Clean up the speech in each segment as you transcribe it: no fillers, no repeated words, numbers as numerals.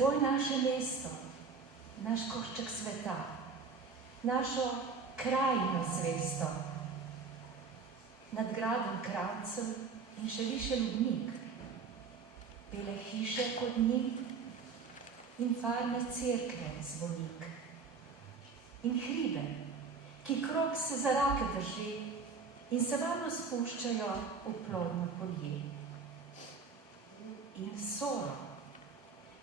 seboj naše mesto, naš košček sveta, našo krajino zvesto, nad gradom Krancev in še više Lubnik, bele hiše pod njim in farne cerkve zvonik, in hribe, ki krog se za rake drži in se varno spuščajo v plodno polje. In Soro,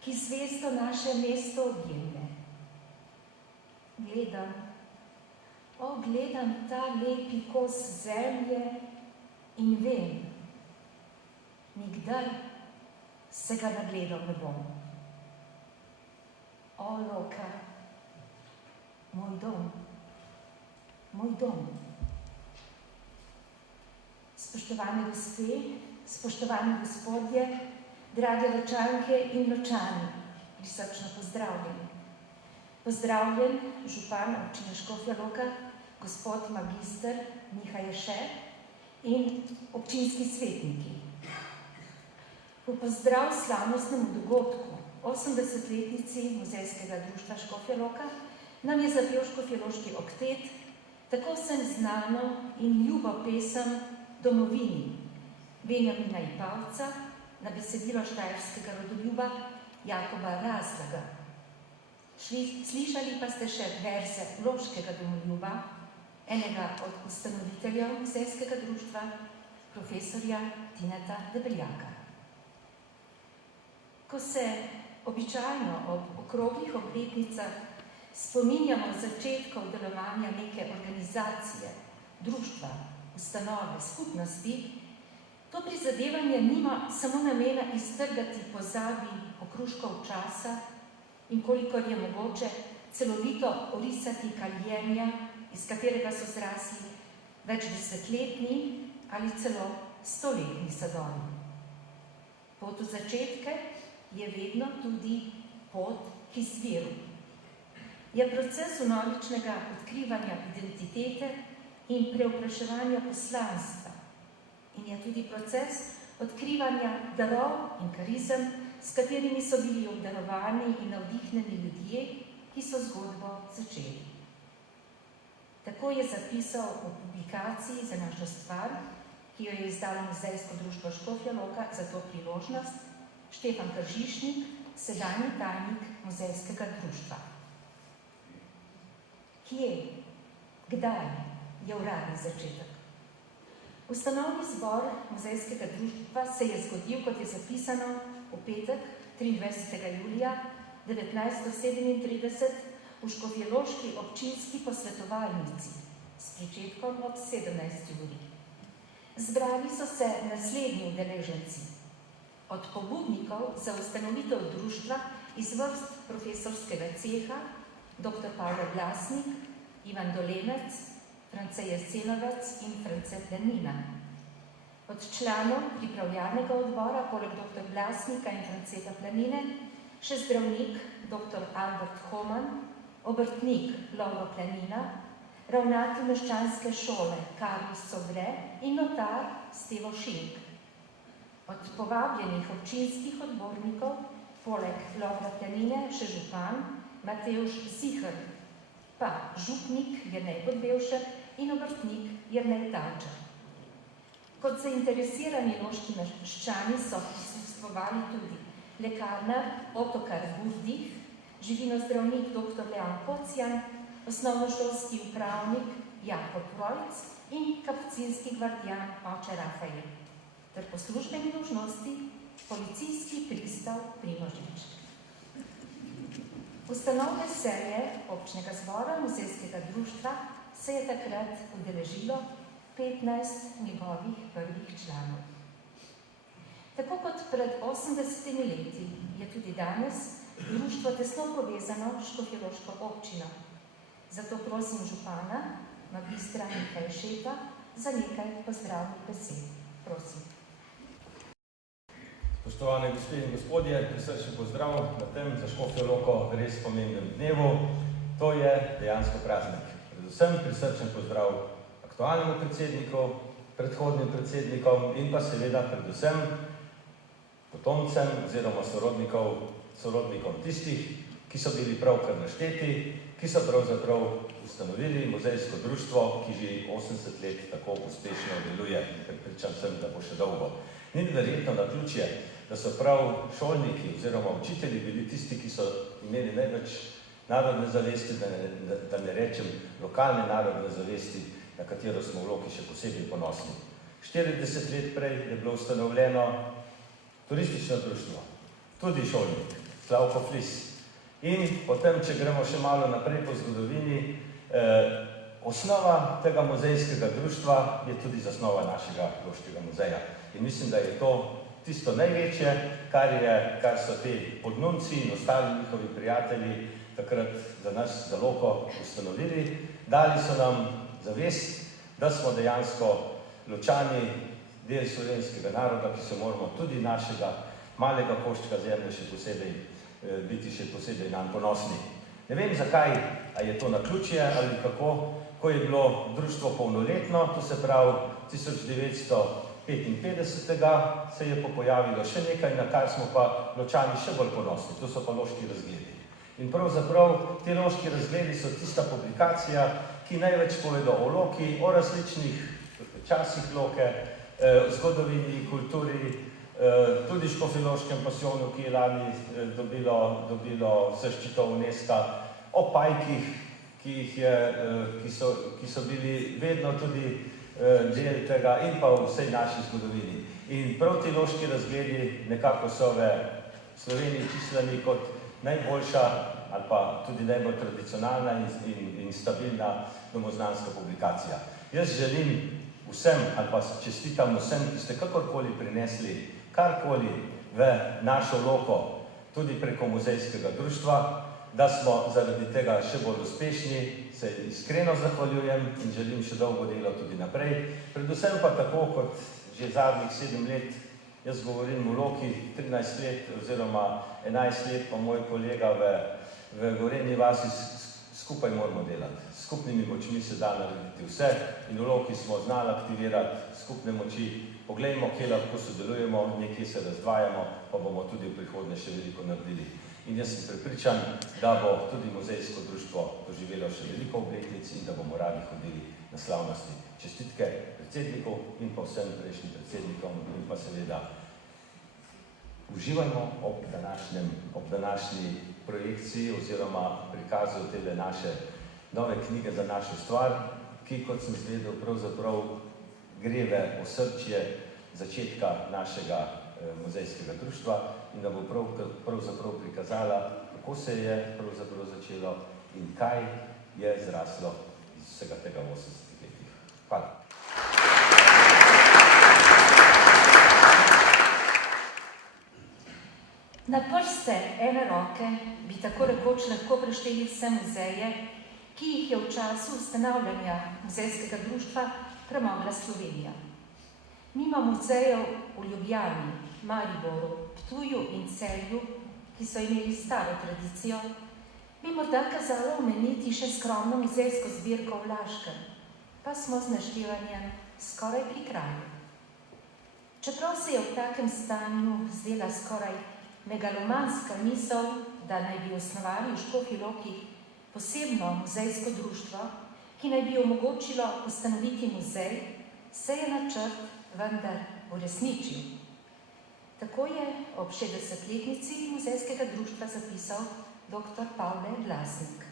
ki zvesto naše mesto objemne. Gledam ta lepi kos zemlje in vem, nikdar se ga nagledal ne bom. O, Loka, moj dom, moj dom. Spoštovane gospe, spoštovani gospodje, drage Ločanke in Ločani, prisrčno pozdravljeni. Pozdravljen župan občine Škofja Loka, gospod magister Miha Ješe in občinski svetniki. V pozdrav slavnostnemu dogodku 80-letnici Muzejskega društva Škofja Loka nam je zapel škofjeloški oktet, tako vsem znano in ljubo pesem Domovini Benjamina Ipavca na besedilo štajerskega rodoljuba Jakoba Razlaga. Slišali pa ste še verze Loškega domoljuba, enega od ustanoviteljev Muzejskega društva, profesorja Tineta Debeljaka. Ko se običajno ob okroglih obletnicah spominjamo začetkov delovanja neke organizacije, društva, ustanove, skupnosti, to prizadevanje nima samo namena iztrgati pozabi okruškov časa in kolikor je mogoče celovito orisati kaljenja, iz katerega so zrasli več desetletni ali celo stoletni sadovi. Pot v začetke je vedno tudi pot k izviru. Je proces vnovičnega odkrivanja identitete in preopraševanja poslanstva in je tudi proces odkrivanja darov in karizem, s katerimi so bili obdarovani in navdihnjeni ljudje, ki so zgodbo začeli. Tako je zapisal v publikaciji za našo stvar, ki jo je izdalo Muzejsko društvo Škofja Loka za to priložnost, Štefan Kržišnik, sedanji tajnik Muzejskega društva. Kje, kdaj je uradni začetek? Ustanovni zbor Muzejskega društva se je zgodil, kot je zapisano, v petek, 23. julija 1937 v škofjeloški občinski posvetovalnici s pričetkom ob 17. uri. Zbrali so se naslednji udeleženci. Od pobudnikov za ustanovitev društva iz vrst profesorskega ceha dr. Pavle Blasnik, Ivan Dolenec, France Jesenovec in France Planina. Od članov pripravljalnega odbora, poleg dr. Blasnika in Franceta Planine, še zdravnik dr. Albert Homan, obrtnik Lovro Planina, ravnatelj meščanske šole Karl Sobre in notar Stevo Šink. Od povabljenih občinskih odbornikov, poleg Lovra Planine, še župan Matevž Ziher, pa župnik Jernej Podbevšek in obrtnik Jernej Tavčar. Kot zainteresirani loški meščani so prisustvovali tudi lekarnar Otokar Burdih, živinozdravnik dr. Leon Kocijan, osnovnošolski upravnik Jakob Rojc in kapucinski gvardijan oče Rafael, ter po službeni dolžnosti policijski pristav Primožič. Ustanovne seje občnega zbora Muzejskega društva se je takrat udeležilo 15 njegovih prvih članov. Tako kot pred 80 leti je tudi danes društvo tesno povezano s škofjeloško občino. Zato prosim župana, magistra Miha Ješeta, za nekaj pozdravnih besed. Prosim. Spoštovane gospe in gospodje, prisrčen pozdrav na tem za Škofjo Loko res pomembnem dnevu. To je dejansko praznik. Predvsem prisrčen pozdrav aktualnemu predsedniku, predhodnim predsednikom in pa seveda predvsem potomcem oziroma sorodnikov sorodnikom tistih, ki so bili pravkar našteti, ki so pravzaprav ustanovili muzejsko društvo, ki že 80 let tako uspešno deluje. Prepričan sem, da bo še dolgo. Ni verjetno naključje, da so prav šolniki oziroma učitelji bili tisti, ki so imeli največ narodne zavesti, da ne rečem lokalne narodne zavesti, na katero smo v Loki še posebej ponosni. 40 let prej je bilo ustanovljeno turistično društvo, tudi šolnik, Slavko Flis. In potem, če gremo še malo naprej po zgodovini, osnova tega muzejskega društva je tudi zasnova našega Loškega muzeja. In mislim, da je to tisto največje, kar so te podnunci in ostali njihovi prijatelji takrat za nas, za Loko, ustanovili. Dali so nam zavest, da smo dejansko Ločani del slovenskega naroda, ki se moramo tudi našega malega koščka zemlje še posebej biti še posebej nam ponosni. Ne vem, zakaj, a je to naključje ali kako, ko je bilo društvo polnoletno, to se pravi 1955. Se je pojavilo še nekaj, na kar smo pa Ločani še bolj ponosni, to so pa Loški razgledi. In pravzaprav te Loški razgledi so tista publikacija, ki največ povedo o Loki, o različnih časih Loke, zgodovini, kulturi, tudi Škofjeloškem pasijonu, ki je lani dobilo zaščito UNESCO, o pajkih, ki so bili vedno tudi del tega in pa v vsej naši zgodovini. In prav ti Loški razgledi nekako so v Sloveniji čislani kot najboljša ali pa tudi najbolj tradicionalna in stabilna domoznanska publikacija. Jaz želim vsem ali pa čestitam vsem, ki ste kakorkoli prinesli karkoli v našo Loko, tudi preko muzejskega društva, da smo zaradi tega še bolj uspešni, se iskreno zahvaljujem in želim še dolgo delo tudi naprej. Predvsem pa tako, kot že zadnjih 7 let, jaz govorim v Loki 13 let oziroma 11 let, pa moj kolega v Gorenji vasi, skupaj moramo delati. S skupnimi močmi se da narediti vse in v Loki smo znali aktivirati skupne moči. Poglejmo, kje lahko sodelujemo, nekje se razdvajamo, pa bomo tudi v prihodnje še veliko naredili. In jaz sem prepričan, da bo tudi muzejsko društvo doživelo še veliko obletnic in da bomo radi hodili na slavnosti. Čestitke predsedniku in pa vsem prejšnjim predsednikom in pa seveda uživajmo ob današnji projekciji oziroma prikazu tele naše nove knjige za našo stvar, ki, kot sem izvedel, pravzaprav gre v osrčje začetka našega muzejskega društva in da bo pravzaprav prikazala, kako se je pravzaprav začelo in kaj je zraslo iz vsega tega v 80 letih. Hvala. Na prste ene roke bi tako rekoč lahko prešteli vse muzeje, ki jih je v času ustanavljanja muzejskega društva premogla Slovenija. Mimo muzejev v Ljubljani, Mariboru, Ptuju in Celju, ki so imeli staro tradicijo, bi morda kazalo omeniti še skromno muzejsko zbirko v Laškem, pa smo z naštevanjem skoraj pri kraju. Čeprav se je v takem stanju zdela skoraj megalomanska misel, da naj bi osnovali v Škofji Loki posebno muzejsko društvo, ki naj bi omogočilo ustanoviti muzej, se je načrt vendar uresničil. Tako je ob 60-letnici muzejskega društva zapisal dr. Pavle Glasnik.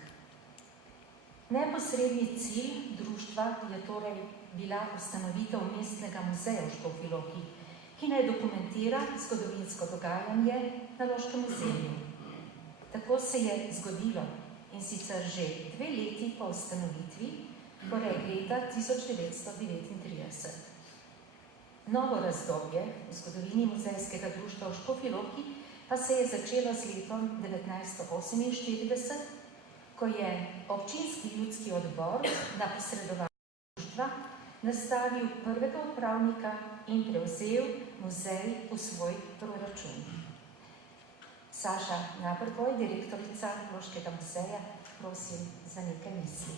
Neposredni cilj društva je torej bila ustanovitev mestnega muzeja v Škofji Loki, ki naj dokumentira zgodovinsko dogajanje na Loškem ozemlju. Tako se je zgodilo in sicer že 2 leti po ustanovitvi, torej leta 1939. Novo razdobje v zgodovini muzejskega društva v Škofji Loki pa se je začelo z letom 1948, ko je občinski ljudski odbor na posredovanje društva nastavil prvega upravnika in prevzel muzej v svoj proračun. Saša Nabergoj, direktorica Loškega muzeja, prosim za nekaj misli.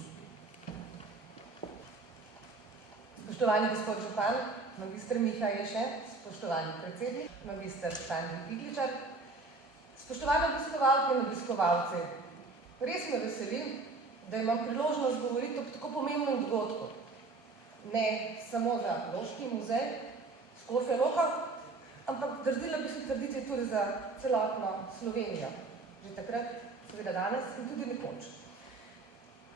Spoštovani gospod župan, magister Miha Ješe, spoštovani predsednik, magister Štandi Igličar, Spoštovane obiskovalke in obiskovalci, res me veseli, da imam priložnost govoriti o tako pomembnem dogodku. Ne samo za Loški muzej, Škofja Loka, ampak trdila bi se trditi tudi za celotno Slovenijo. Že takrat, seveda danes in tudi nekoč.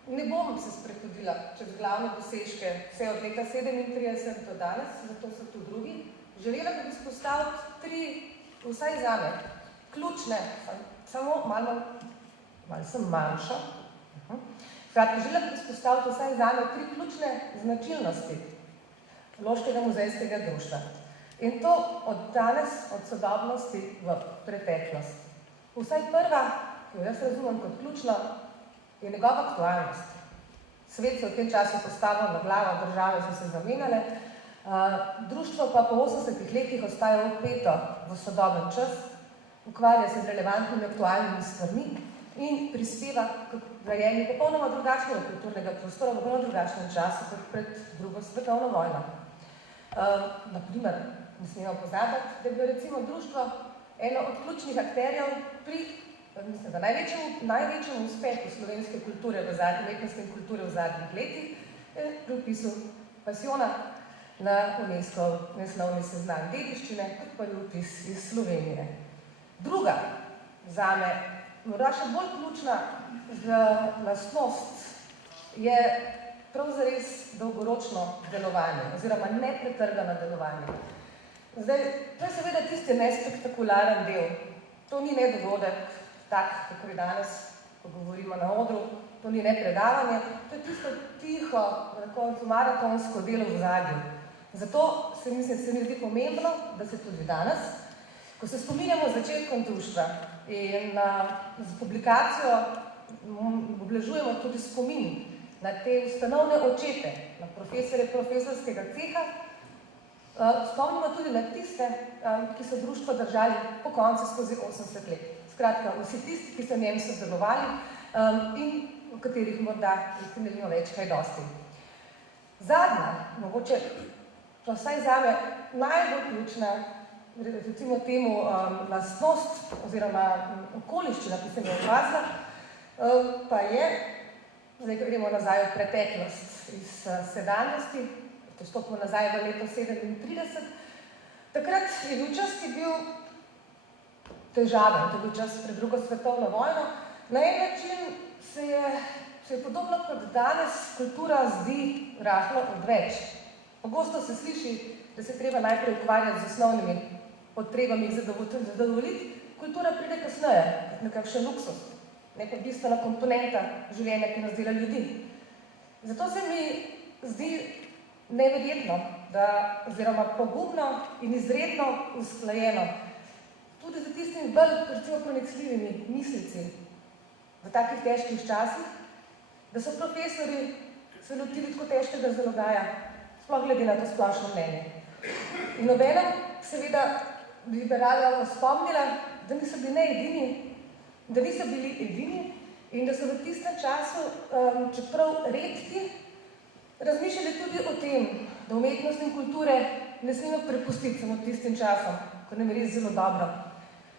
Ne bom se sprehodila čez glavne dosežke vse od leta 37 do danes, zato so tu drugi. Želela bi izpostaviti 3, vsaj zame, ključne, samo malo sem manjša. Skratka, želela bi izpostaviti vsaj zame 3 ključne značilnosti Loškega muzejskega društva. In to od danes, od sodobnosti v preteklost. Vsaj prva, ki jo jaz razumem kot ključno, je njegova aktualnost. Svet se v tem času postavil na glavo, države so se zamenjale, društvo pa po 80 letih ostaja vpeto v sodoben čas, ukvarja se z relevantnimi aktualnimi stvarmi in prispeva k grajenju popolnoma drugačnega kulturnega prostora v popolnoma drugačnem času kot pred drugo svetovno vojno. Naprimer, ne smemo pozabiti, da je bilo recimo društvo eno od ključnih akterjev pri, mislim, da največjem uspehu slovenske kulture v umetnosti in kulture v zadnjih letih, pri vpisu pasijona na UNESCO nesnovni seznam dediščine, kot pa je vpis iz Slovenije. Druga, zame, morda še bolj ključna lastnost je prav zares dolgoročno delovanje, oziroma nepretrgano delovanje. Zdaj, to je seveda tisti nespektakularen del. To ni ne dogodek, tak, kako je danes, ko govorimo na odru, to ni ne predavanje, to je tisto tiho, maratonsko delo v zadju. Zato se mi zdi pomembno, da se tudi danes, ko se spominjamo začetkom društva in z publikacijo obeležujemo tudi spomin na te ustanovne očete, na profesore profesorskega ceha, spomnimo tudi na tiste, ki so društvo držali po koncu skozi 80 let. Skratka, vsi tisti, ki so njem sodelovali in v katerih morda ne vemo več kaj dosti. Zadnja, mogoče pa vsaj zame najbolj ključna, recimo temu lastnost oziroma okoliščina, ki sem jo opazila, pa je, zdaj gremo nazaj v preteklost iz sedanjosti, stopimo nazaj v leto 37, takrat je bil čas, ki je bil težaven, to je bil čas pred drugo svetovno vojno. Na en način se je podobno kot danes kultura zdi rahlo odveč. Pogosto se sliši, da se treba najprej ukvarjati z osnovnimi potrebami zadovoljiti, kultura pride kasneje, nekakšen luksus, neka bistvena komponenta življenja, ki nas dela ljudi. Zato se mi zdi neverjetno, oziroma pogumno in izredno usklajeno, tudi za tistimi bolj, recimo, pronicljivimi mislici v takih težkih časih, da so profesorji se lotili tako težkega zalogaja, sploh glede na to splošno mnenje. In obenem, seveda, bi rada spomnila, da niso bili edini in da so v tistem času, čeprav redki, razmišljali tudi o tem, da umetnost in kulture ne smemo prepustiti samo tistim časom, ko nam je res zelo dobro.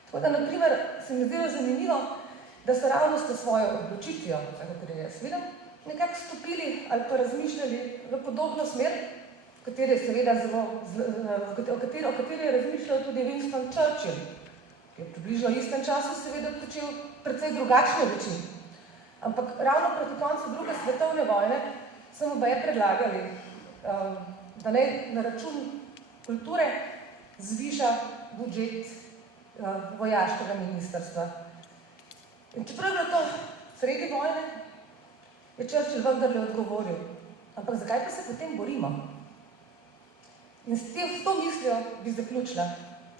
Tako da, na primer, se mi zdelo zanimivo, da so ravno s to svojo odločitvijo, tako kot jaz vidim, nekako stopili ali pa razmišljali v podobno smer, o kateri je razmišljal tudi Winston Churchill, ki je približno v istem času seveda počel precej drugačne reči. Ampak ravno proti koncu druge svetovne vojne so mu baje predlagali, da naj na račun kulture zviša budžet vojaškega ministrstva. In čeprav je bilo to sredi vojne, je Churchill vendarle odgovoril, ampak zakaj pa se potem borimo? In s to mislijo bi zaključila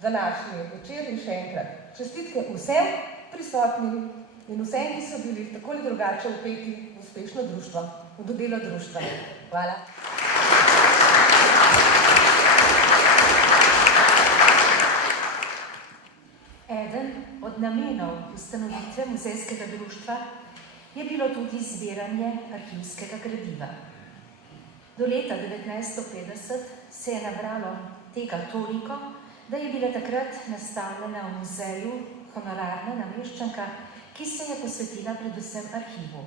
današnji večer in še enkrat. Čestitke vsem prisotnim in vsem, ki so bili tako ali drugače vpeti v uspešno društvo, v delo društva. Hvala. Eden od namenov ustanovitve muzejskega društva je bilo tudi zbiranje arhivskega gradiva. Do leta 1950 se je nabralo tega toliko, da je bila takrat nastavljena v muzeju honorarna nameščanka, ki se je posvetila predvsem arhivu.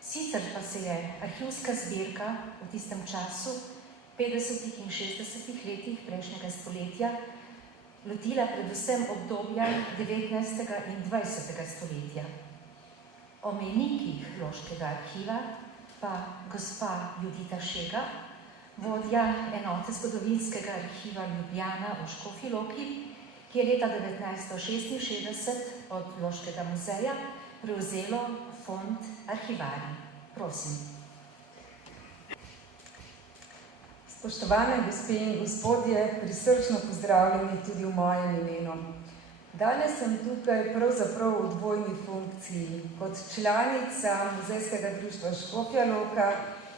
Sicer pa se je arhivska zbirka v tistem času, 50. in 60. letih prejšnjega stoletja, lotila predvsem obdobja 19. in 20. stoletja. O mejnikih Loškega arhiva pa gospa Judita Šega, vodja enote zgodovinskega arhiva Ljubljana v Škofji Loki, ki je leta 1966 od Loškega muzeja prevzelo fond arhivarij. Prosim. Spoštovane gospe in gospodje, prisrčno pozdravljeni tudi v mojem imenu. Danes sem tukaj pravzaprav v dvojni funkciji, kot članica Muzejskega društva Škofja Loka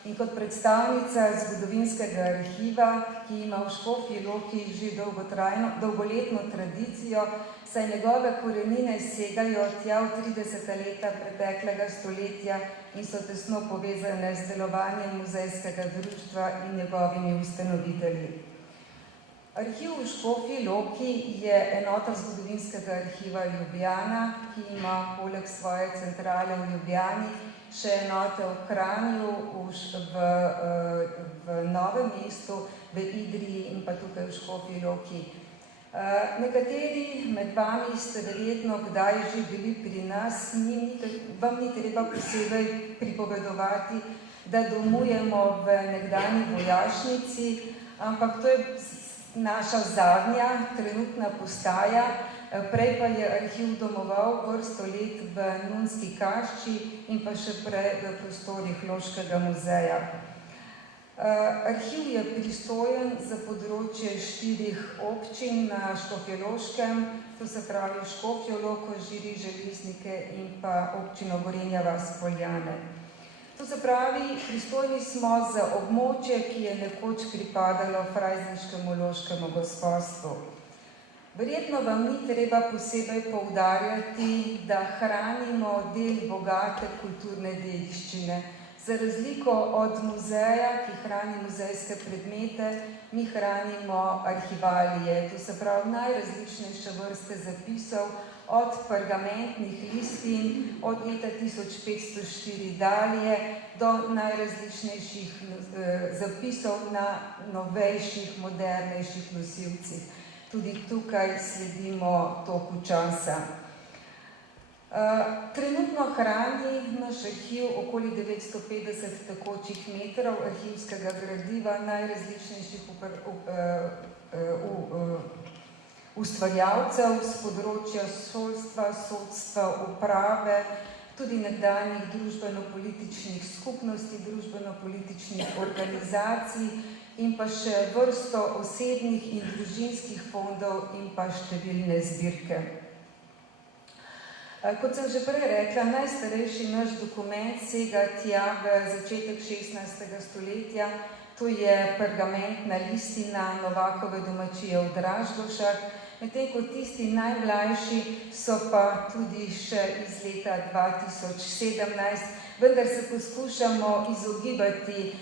in kot predstavnica zgodovinskega arhiva, ki ima v Škofji Loki že dolgoletno tradicijo, saj njegove korenine segajo tja v 30. leta preteklega stoletja in so tesno povezane z delovanjem Muzejskega društva in njegovimi ustanovitelji. Arhiv v Škofji Loki je enota zgodovinskega arhiva Ljubljana, ki ima poleg svoje centrale v Ljubljani še enote v Kranju, v Novem mestu, v Idriji in pa tukaj v Škofji Loki. Nekateri med vami ste verjetno kdaj že bili pri nas, vam ni treba posebej pripovedovati, da domujemo v nekdanji vojašnici, ampak to je naša zadnja trenutna postaja, prej pa je arhiv domoval vrsto let v Nunski kašči in pa še prej v prostorih Loškega muzeja. Arhiv je pristojen za področje 4 občin na Škofjeloškem, to se pravi Škofjo Loko, Žiri, Železnike in pa občino Gorenja vas - Poljane. To se pravi, pristojni smo za območje, ki je nekoč pripadalo frajzniškemu Loškemu gospodstvu. Verjetno vam ni treba posebej poudarjati, da hranimo del bogate kulturne dediščine. Za razliko od muzeja, ki hrani muzejske predmete, mi hranimo arhivalije, to se pravi najrazličnejše vrste zapisov, od pergamentnih listin, od leta 1504 dalje, do najrazličnejših zapisov na novejših, modernejših nosilcih. Tudi tukaj sledimo toku časa. Trenutno hrani naš arhiv okoli 950 tekočih metrov arhivskega gradiva najrazličnejših ustvarjalcev z področja šolstva, sodstva, uprave, tudi nekdanjih družbeno-političnih skupnosti, družbeno-političnih organizacij in pa še vrsto osebnih in družinskih fondov in pa številne zbirke. Kot sem že prej rekla, najstarejši naš dokument sega tja v začetek 16. stoletja, to je pergamentna listina Novakove domačije v Dražgošah, medtem ko tisti najmlajši so pa tudi še iz leta 2017, vendar se poskušamo izogibati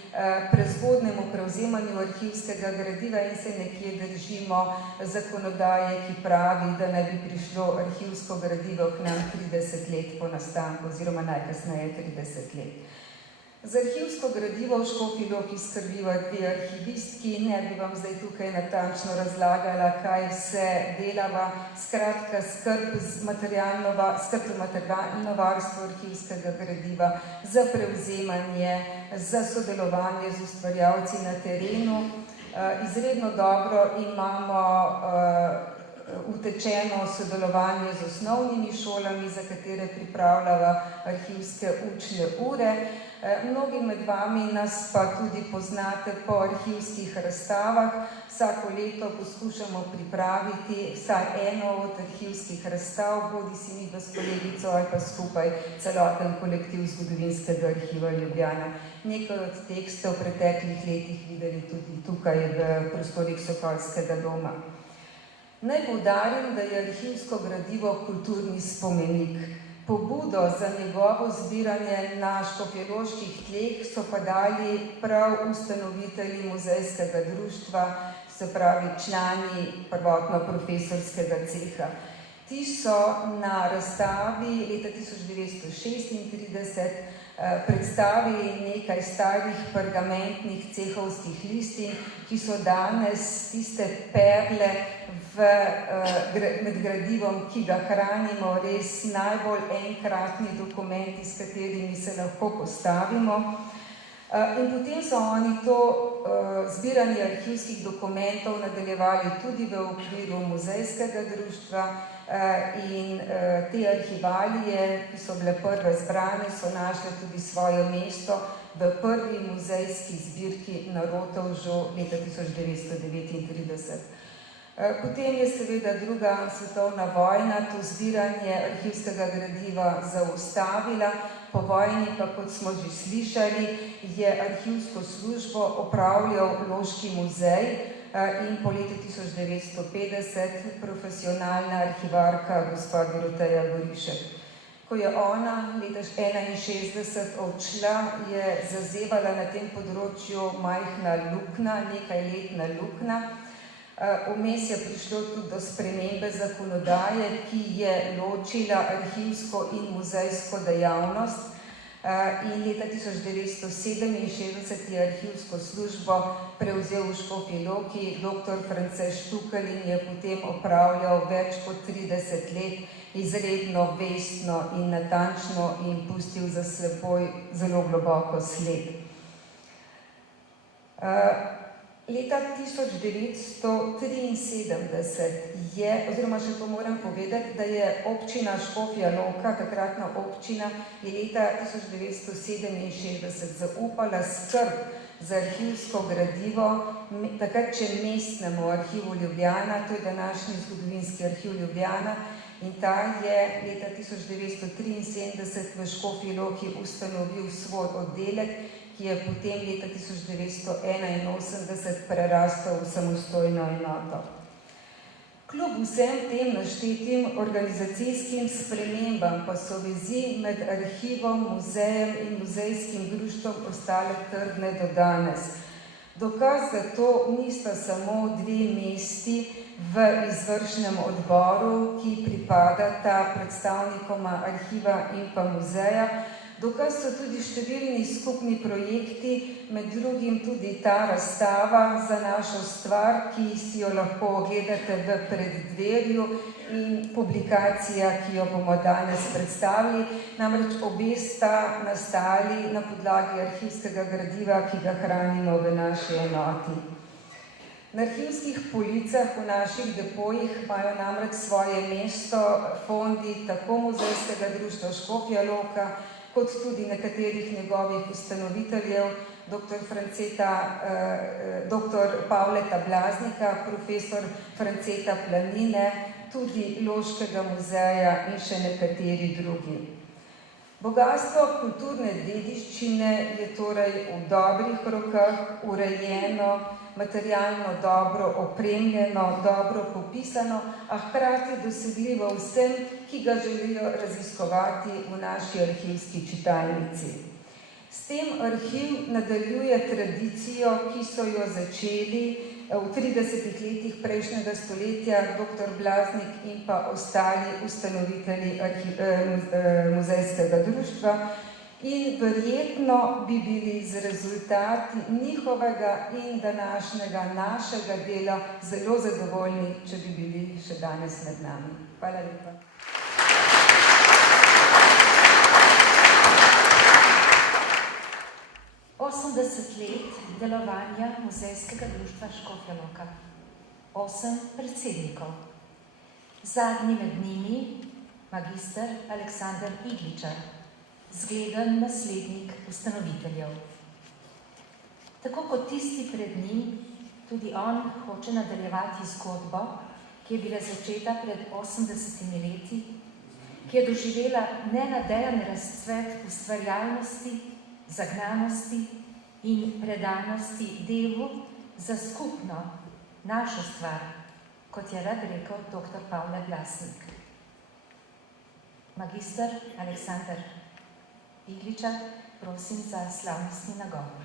prezgodnemu prevzemanju arhivskega gradiva in se nekje držimo zakonodaje, ki pravi, da naj bi prišlo arhivsko gradivo k nam 30 let po nastanku oziroma najkasneje 30 let. Za arhivsko gradivo v Škofji Loki skrbiva 2 arhivistki, ne bi vam zdaj tukaj natančno razlagala, kaj vse delava. Skratka, skrb za materialno varstvo arhivskega gradiva, za prevzemanje, za sodelovanje z ustvarjalci na terenu. Izredno dobro imamo utečeno sodelovanje z osnovnimi šolami, za katere pripravljava arhivske učne ure. Mnogi med vami nas pa tudi poznate po arhivskih razstavah. Vsako leto poskušamo pripraviti vsaj eno od arhivskih razstav, bodisi mi s kolegico ali pa skupaj celoten kolektiv Zgodovinskega arhiva Ljubljana. Nekaj od teh ste v preteklih letih videli tudi tukaj v prostorih Sokolskega doma. Naj poudarim, da je arhivsko gradivo kulturni spomenik. Pobudo za njegovo zbiranje na škofjeloških tleh so pa dali prav ustanovitelji muzejskega društva, se pravi člani prvotno profesorskega ceha. Ti so na razstavi leta 1936 predstavili nekaj starih pergamentnih cehovskih listin, ki so danes tiste perle med gradivom, ki ga hranimo, res najbolj enkratni dokumenti, s katerimi se lahko postavimo. In potem so oni to zbiranje arhivskih dokumentov nadaljevali tudi v okviru muzejskega društva in te arhivalije, ki so bile prve zbrane, so našle tudi svoje mesto v prvi muzejski zbirki na Rotovžu leta 1939. Potem je seveda druga svetovna vojna to zbiranje arhivskega gradiva zaustavila, po vojni pa, kot smo že slišali, je arhivsko službo opravljal Loški muzej in po letu 1950 profesionalna arhivarka gospa Doroteja Gorišek. Ko je ona leta 1961 odšla, je zazevala na tem področju majhna luknja, nekajletna luknja. Vmes je prišlo tudi do spremembe zakonodaje, ki je ločila arhivsko in muzejsko dejavnost. In leta 1967 je arhivsko službo prevzel v Škofji Loki dr. France Štukelj in je potem opravljal več kot 30 let izredno vestno in natančno in pustil za seboj zelo globoko sled. Leta 1973 je, oziroma še to moram povedati, da je občina Škofja Loka, takratna občina, je leta 1967 zaupala skrb za arhivsko gradivo, takrat še mestnemu arhivu Ljubljana, to je današnji zgodovinski arhiv Ljubljana, in ta je leta 1973 v Škofji Loki ustanovil svoj oddelek, ki je potem leta 1981 prerastel v samostojno enoto. Kljub vsem tem naštetim organizacijskim spremembam pa so vezi med arhivom, muzejem in muzejskim društvom ostale trdne do danes. Dokaz za to nista samo dve mesti v izvršnem odboru, ki pripadata predstavnikoma arhiva in pa muzeja. Dokaz so tudi številni skupni projekti, med drugim tudi ta razstava za našo stvar, ki si jo lahko ogledate v preddverju, in publikacija, ki jo bomo danes predstavili. Namreč obe sta nastali na podlagi arhivskega gradiva, ki ga hranimo v naši enoti. Na arhivskih policah v naših depojih imajo namreč svoje mesto fondi tako Muzejskega društva Škofja Loka, kot tudi nekaterih njegovih ustanoviteljev, dr. Pavleta Blaznika, profesor Franceta Planine, tudi Loškega muzeja in še nekateri drugi. Bogastvo kulturne dediščine je torej v dobrih rokah, urejeno, materialno dobro opremljeno, dobro popisano, a hkrati dosegljivo vsem, ki ga želijo raziskovati v naši arhivski čitalnici. S tem arhiv nadaljuje tradicijo, ki so jo začeli v 30 letih prejšnjega stoletja dr. Blaznik in pa ostali ustanovitelji muzejskega društva, in verjetno bi bili z rezultati njihovega in današnjega našega dela zelo zadovoljni, če bi bili še danes med nami. Hvala lepa. Let delovanja Muzejskega društva Škofja Loka. 8 predsednikov. Zadnji med njimi magister Aleksander Igličar, zgleden naslednik ustanoviteljev. Tako kot tisti pred njim, tudi on hoče nadaljevati zgodbo, ki je bila začeta pred 80 leti, ki je doživela nenadejan razcvet ustvarjalnosti, zagnanosti in predanosti delu za skupno, našo stvar, kot je rad rekel dr. Pavle Blaznik. Magister Aleksander Igličar, prosim za slavnostni nagovor.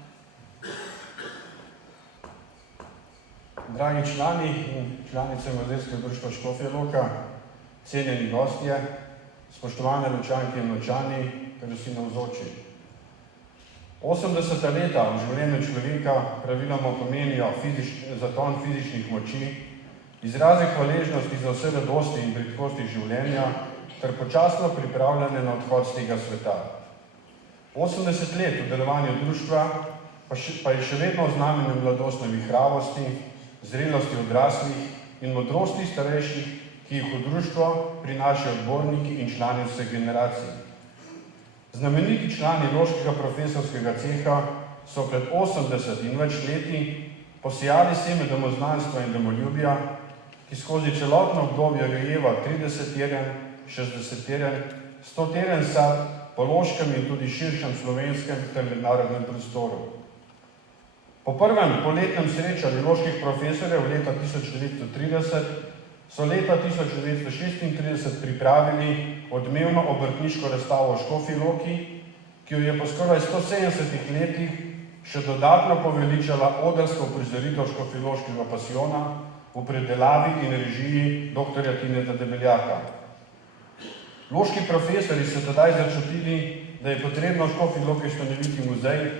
Dragi člani in članice Muzejskega društva Škofja Loka, cenjeni gostje, spoštovane Ločanke in Ločani, ter vsi navzoči. 80. leta v življenju človeka praviloma pomenijo zaton fizičnih moči, izraze hvaležnosti za vse radosti in bridkosti življenja ter počasno pripravljanje na odhod z tega sveta. 80 let v delovanju društva pa je še vedno v znamenju mladostne vihravosti, zrelosti odraslih in modrosti starejših, ki jih v društvo prinašajo odborniki in člani vseh generacij. Znameniti člani loškega profesorskega ceha so pred 80 in več leti posijali seme domoznanstva in domoljubja, ki skozi celotno obdobje rojeva 30-teren, 60-teren, 100-teren sad po loškem in tudi širšem slovenskem ter mednarodnem prostoru. Po prvem poletnem srečanju loških profesorjev leta 1930 so leta 1936 pripravili odmevno obrtniško razstavo v Škofji Loki, ki jo je po skoraj 170 letih še dodatno poveličala odrska uprizoritev škofjeloškega pasijona v predelavi in režiji dr. Tineta Debeljaka. Loški profesorji so tedaj začutili, da je potrebno v Škofji Loki ustanoviti muzej,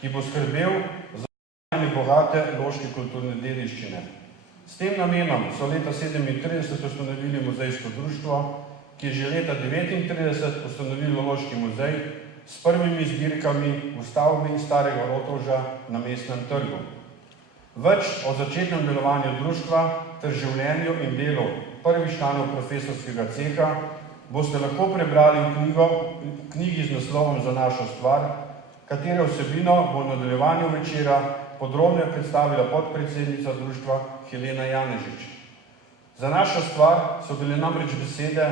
ki bo skrbel za bogate loške kulturne dediščine. S tem namenom so leta 1937 ustanovili muzejsko društvo, ki je že leta 1939 ustanovilo Loški muzej s prvimi zbirkami v stavbi starega Rotovža na Mestnem trgu. Več o začetnem delovanju društva ter življenju in delu prvih članov profesorskega ceha boste lahko prebrali v knjigi z naslovom Za našo stvar, katere vsebino bo v nadaljevanju večera podrobno predstavila podpredsednica društva Helena Janežič. Za našo stvar so bile namreč besede,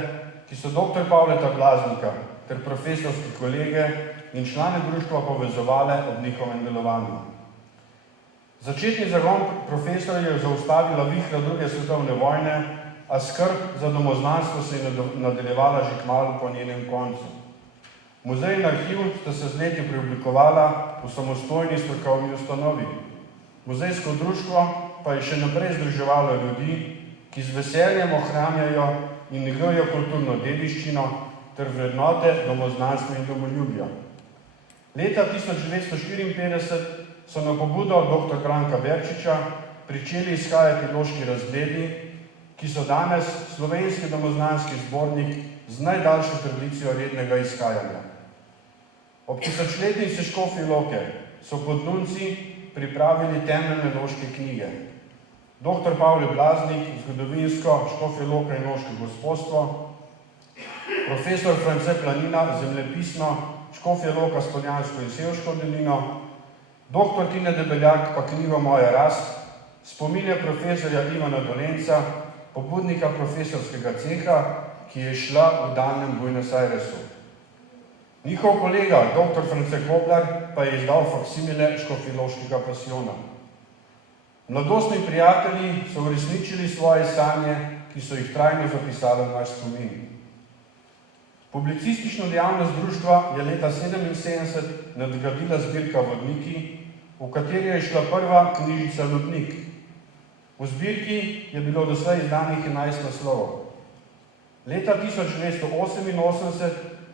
ki so dr. Pavleta Blaznika ter profesorski kolege in člane društva povezovale ob njihovem delovanju. Začetni zagon profesorjev je zaustavila vihra druge svetovne vojne, a skrb za domoznanstvo se je nadaljevala že kmalu po njenem koncu. Muzej in arhiv sta se z leti preoblikovala v samostojni strokovni ustanovi. Muzejsko društvo pa je še naprej združevalo ljudi, ki z veseljem ohranjajo in negujejo kulturno dediščino ter vrednote domoznanstva in domoljubja. Leta 1954 so na pobudo dr. Branka Berčiča pričeli izhajati loški razgledi, ki so danes slovenski domoznanski zbornik z najdaljšo tradicijo rednega izhajanja. Ob tisočletnici Škofje Loke so podnunci pripravili temeljne loške knjige. Dr. Pavle Blaznik, zgodovinsko Škofje Loka in loško gospodstvo, profesor France Planina, zemljepisno Škofje Loka s Poljansko in Sevško dolino, dr. Tine Debeljak pa knjigo Moja rast, spominja profesorja Ivana Dolenca, pobudnika profesorskega ceha, ki je šla v daljnem Buenos Airesu. Njihov kolega, dr. France Koblar, pa je izdal faksimile škofjeloškega pasijona. Mladostni prijatelji so uresničili svoje sanje, ki so jih trajno zapisali v naš spomin. Publicistično dejavnost društva je leta 1977 nadgradila zbirka Vodniki, v kateri je šla prva knjižica Lodnik. V zbirki je bilo doslej izdanih 11 naslovov. Leta 1988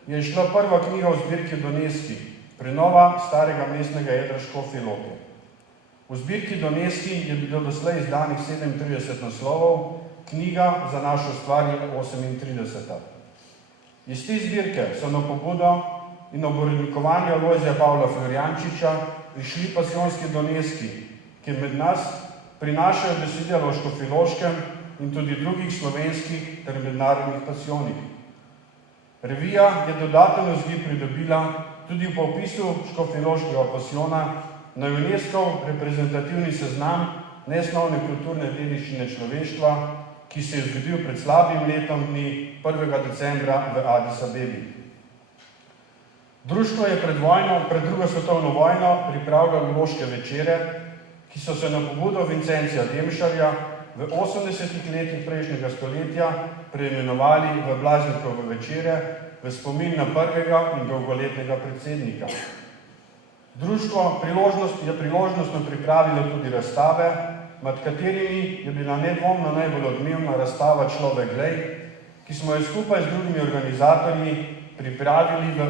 je šla prva knjiga v zbirki Doneski, prenova starega mestnega jedra Škofje Loke. V zbirki Doneski je bilo doslej izdanih 37 naslovov, knjiga Za našo stvar je 38. Iz te zbirke so na pobudo in ob urednikovanju Alojzija Pavla Florjančiča prišli pasijonski Doneski, ki med nas prinašajo besedila o škofjeloškem in tudi drugih slovenskih ter mednarodnih pasijonih. Revija je dodaten vzgib pridobila tudi v popisu škofjeloškega pasijona na UNESCO reprezentativni seznam nesnovne kulturne dediščine človeštva, ki se je zgodil pred slabim letom dni 1. decembra v Addis Abebi. Društvo je pred drugo svetovno vojno pripravljalo loške večere, ki so se na pobudo Vincencija Demšarja v 80. letih prejšnjega stoletja preimenovali v Blaznikove večere v spomin na prvega in dolgoletnega predsednika. Društvo je priložnostno pripravilo tudi razstave, med katerimi je bila nedvomno najbolj odmevna razstava Človek glej, ki ki smo jo skupaj z drugimi organizatorji pripravili v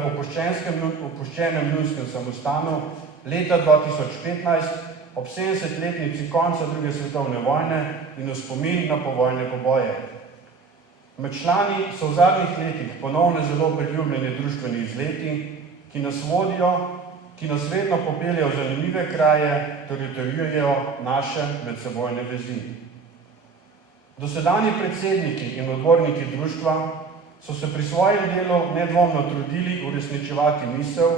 opuščenem ljudskem samostanu leta 2015 ob 70-letnici konca druge svetovne vojne in v spomin na povojne poboje. Med člani so v zadnjih letih ponovno zelo priljubljeni društveni izleti, ki nas vodijo, ki nas vedno popeljejo v zanimive kraje, ter utrjujejo naše medsebojne vezi. Dosedanji predsedniki in odborniki društva so se pri svojem delu nedvomno trudili uresničevati misel,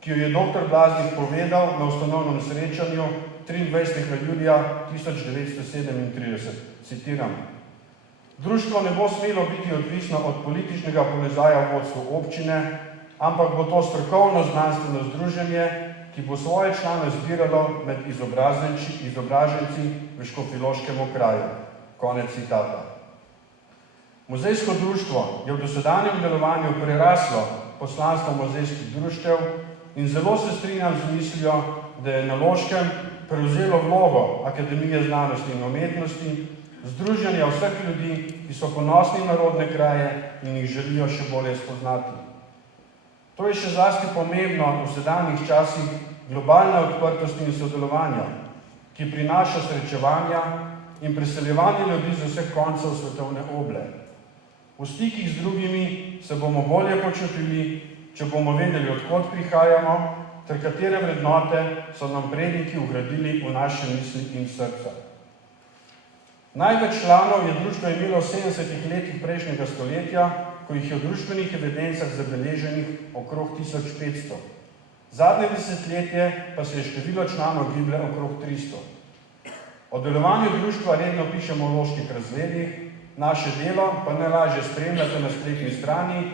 ki jo je dr. Blaznik povedal na ustanovnem srečanju 23. julija 1937. Citiram: Društvo ne bo smelo biti odvisno od političnega položaja v vodstvu občine, ampak bo to strokovno znanstveno združenje, ki bo svoje člane zbiralo med izobraženci v škofjeloškem okraju. Konec citata. Muzejsko društvo je v dosedanjem delovanju preraslo poslanstvo muzejskih društev in zelo se strinjam z mislijo, da je na Loškem prevzelo vlogo Akademije znanosti in umetnosti, združenja vseh ljudi, ki so ponosni na rodne kraje in jih želijo še bolje spoznati. To je še zlasti pomembno v sedanjih časih globalne odprtosti in sodelovanja, ki prinaša srečevanja in preseljevanje ljudi z vseh koncev svetovne oble. V stikih z drugimi se bomo bolje počutili, če bomo vedeli, odkot prihajamo, ter katere vrednote so nam predniki vgradili v naše misli in srca. Največ članov je društvo imelo v 70 letih prejšnjega stoletja, ko jih je v društvenih evidencah zabeleženih okrog 1500. Zadnje desetletje pa se je število članov giblje okrog 300. O delovanju društva redno pišemo v Loških razvedih, naše delo pa najlažje spremljate na spletni strani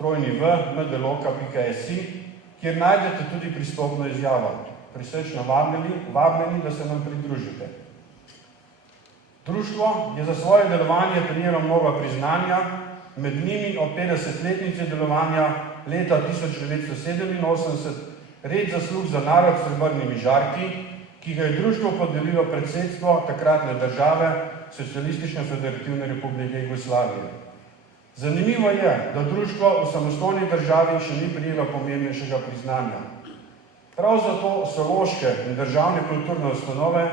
www.mdloka.si, kjer najdete tudi pristopno izjavo. Prisrčno vabljeni, da se nam pridružite. Društvo je za svoje delovanje prejelo mnoga priznanja, med njimi o 50-letnici delovanja leta 1987 red zaslug za narod s srebrnimi žarki, ki ga je društvo podelilo predsedstvo takratne države Socialistične federativne republike Jugoslavije. Zanimivo je, da društvo v samostojni državi še ni prejelo pomembnejšega priznanja. Prav zato so loške in državne kulturne ustanove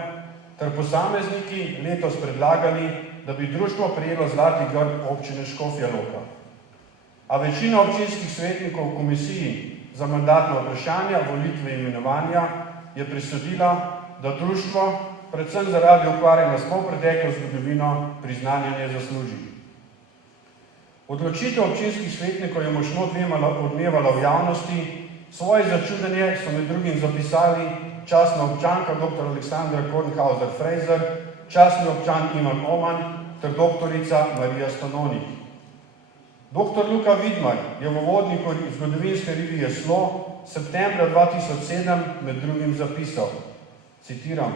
ter posamezniki letos predlagali, da bi društvo prejelo zlati grb občine Škofja Loka. A večina občinskih svetnikov v komisiji za mandatna vprašanja, volitve in imenovanja je presodila, da društvo, predvsem zaradi ukvarjanja s polpreteklo zgodovino, priznanja ne zasluži. Odločitev občinskih svetnikov je močno odmevala v javnosti, svoje začudenje so med drugim zapisali častna občanka dr. Aleksandra Kornhauser-Fraser, častni občan Ivan Oman ter doktorica Marija Stanonik. Dr. Luka Vidmar je v uvodniku zgodovinske revije Slo septembra 2007 med drugim zapisal, citiram: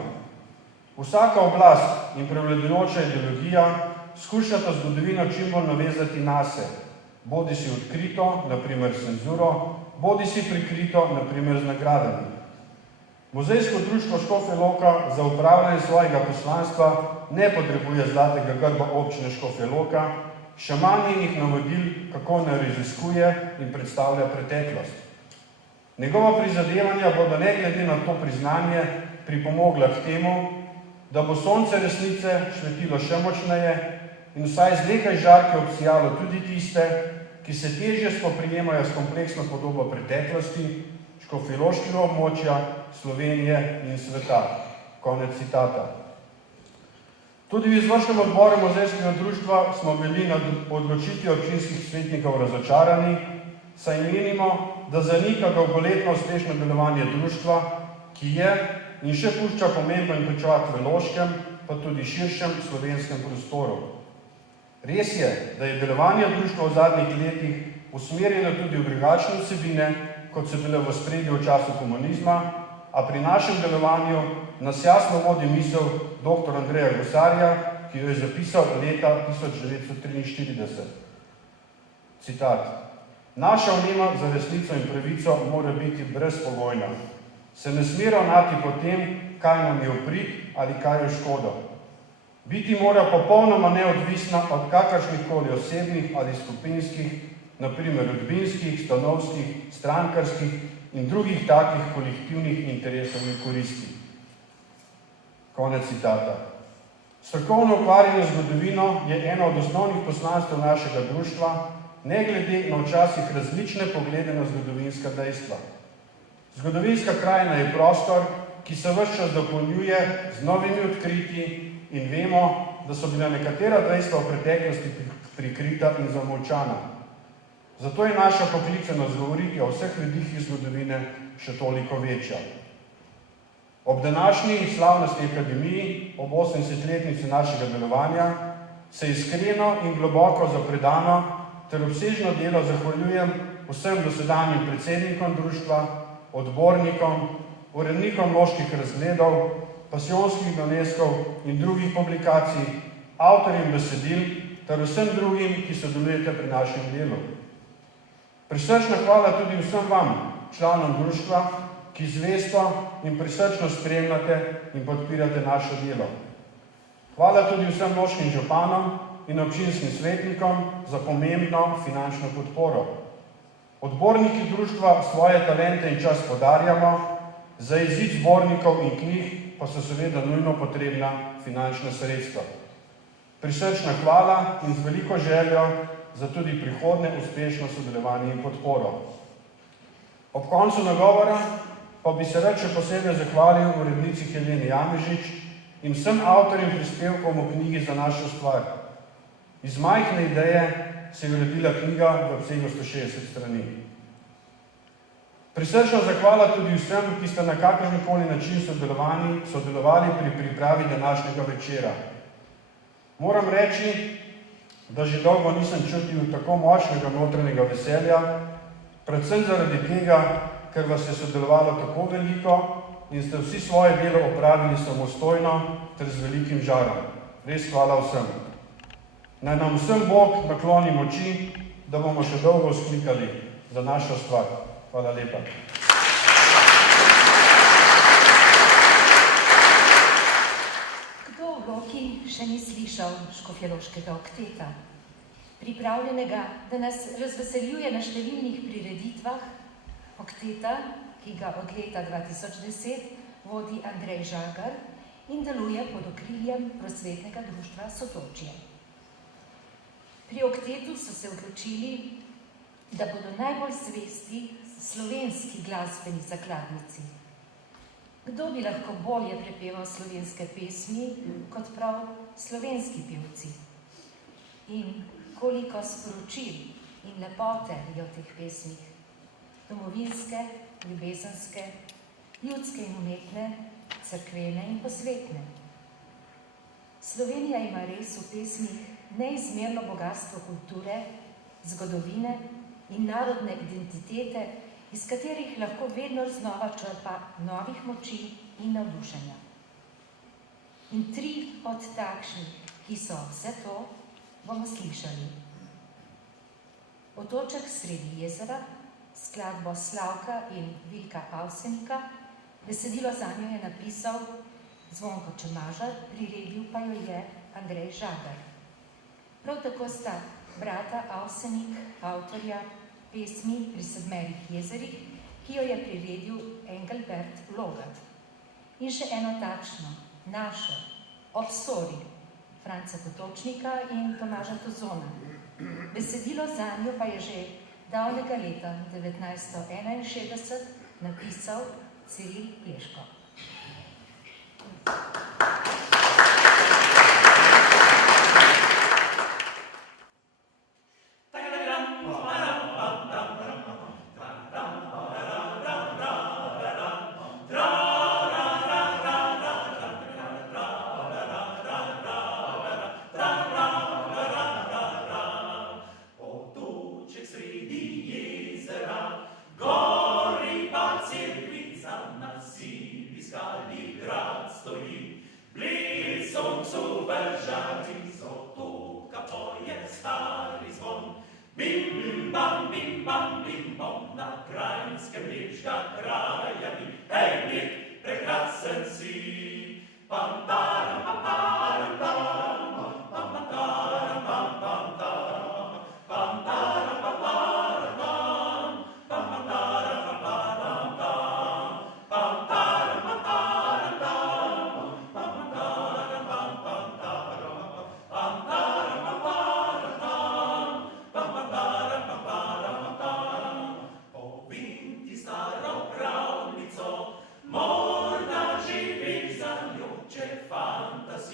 Vsaka oblast in prevladujoča ideologija skušata zgodovino čim bolj navezati nase, bodi si odkrito, na primer s cenzuro, bodi si prikrito, na primer z nagradami. Muzejsko društvo Škofja Loka za upravljanje svojega poslanstva ne potrebuje zlatega grba občine Škofja Loka, še manj njenih navodil, kako naj raziskuje in predstavlja preteklost. Njegova prizadevanja bodo ne glede na to priznanje pripomogla k temu, da bo sonce resnice svetilo še močneje in vsaj z nekaj žarke obsijalo tudi tiste, ki se težje spoprijemajo s kompleksno podobo preteklosti, škofjeloškega območja, Slovenije in sveta. Konec citata. Tudi v izvršnem odboru muzejskega društva smo bili nad odločitvijo občinskih svetnikov razočarani, saj menimo, da zanika dolgoletno uspešno delovanje društva, ki je in še pušča pomemben pečat v Loškem, pa tudi širšem slovenskem prostoru. Res je, da je delovanje društva v zadnjih letih usmerjeno tudi v drugačne vsebine, kot so bile v ospredju v času komunizma, a pri našem delovanju nas jasno vodi misel dr. Andreja Gosarja, ki jo je zapisal leta 1943. Citat: Naša vnema za resnico in pravico mora biti brezpogojna. Se ne sme ravnati po tem, kaj nam je v prid ali kaj je škodo. Biti mora popolnoma neodvisna od kakršnihkoli osebnih ali skupinskih, naprimer rodbinskih, stanovskih, strankarskih in drugih takih kolektivnih interesov in koristi. Konec citata. Strokovno ukvarjanje z zgodovino je eno od osnovnih poslanstev našega društva, ne glede na včasih različne poglede na zgodovinska dejstva. Zgodovinska krajina je prostor, ki se ves čas dopolnjuje z novimi odkritji in vemo, da so bila nekatera dejstva v preteklosti prikrita in zamolčana. Zato je naša poklicanost govoriti o vseh vidikih iz zgodovine še toliko večja. Ob današnji slavnostni akademiji, ob 80-letnici našega delovanja, se iskreno in globoko za predano ter obsežno delo zahvaljujem vsem dosedanjim predsednikom društva, odbornikom, urednikom loških razgledov, pasijonskih doneskov in drugih publikacij, avtorjem besedil ter vsem drugim, ki sodelujete pri našem delu. Prisrčna hvala tudi vsem vam, članom društva, ki zvesto in prisrčno spremljate in podpirate naše delo. Hvala tudi vsem loškim županom in občinskim svetnikom za pomembno finančno podporo. Odborniki društva svoje talente in čas podarjamo, za izid zbornikov in knjig pa so seveda nujno potrebna finančna sredstva. Prisrčna hvala in z veliko željo za tudi prihodnje uspešno sodelovanje in podporo. Ob koncu nagovora pa bi se rad še posebej zahvalil urednici Heleni Jamežič in vsem avtorjem prispevkov o knjigi Za našo stvar. Iz majhne ideje se je uredila knjiga v obsegu 160 strani. Prisrčna zahvala tudi vsem, ki ste na kakršenkoli način sodelovali pri pripravi današnjega večera. Moram reči, da že dolgo nisem čutil tako močnega notranjega veselja, predvsem zaradi tega, ker vas je sodelovalo tako veliko in ste vsi svoje delo opravili samostojno ter z velikim žarom. Res hvala vsem. Naj nam vsem Bog nakloni moči, da bomo še dolgo vzklikali za našo stvar. Hvala lepa. Kdo v Loki še ni slišal škofjeloškega okteta, pripravljenega, da nas razveseljuje na številnih prireditvah, okteta, ki ga od leta 2010 vodi Andrej Žagar in deluje pod okriljem Prosvetnega društva Sotočje. Pri oktetu so se odločili, da bodo najbolj zvesti slovenski glasbeni zakladnici. Kdo bi lahko bolje prepeval slovenske pesmi kot prav slovenski pevci? In koliko sporočil in lepote je v teh pesmih? Domovinske, ljubezenske, ljudske in umetne, cerkvene in posvetne. Slovenija ima res v pesmih neizmerno bogatstvo kulture, zgodovine in narodne identitete, iz katerih lahko vedno znova črpa novih moči in navdušenja. In 3 od takšnih, ki so vse to, bomo slišali. Otoček sredi jezera, skladbo Slavka in Vilka Avsenika, besedilo zanjo je napisal Zvonko Čemažar, priredil pa jo je Andrej Žagar. Prav tako sta brata Avsenik, avtorja pesmi Pri 7 jezerih, ki jo je priredil Engelbert Logat. In še eno takšno, našo, Ob Sori, Franca Potočnika in Tomaža Tozona. Besedilo zanjo pa je že davnega leta 1961 napisal Ciril Pleško. Prekrasen si, pam, param, pa, param, param.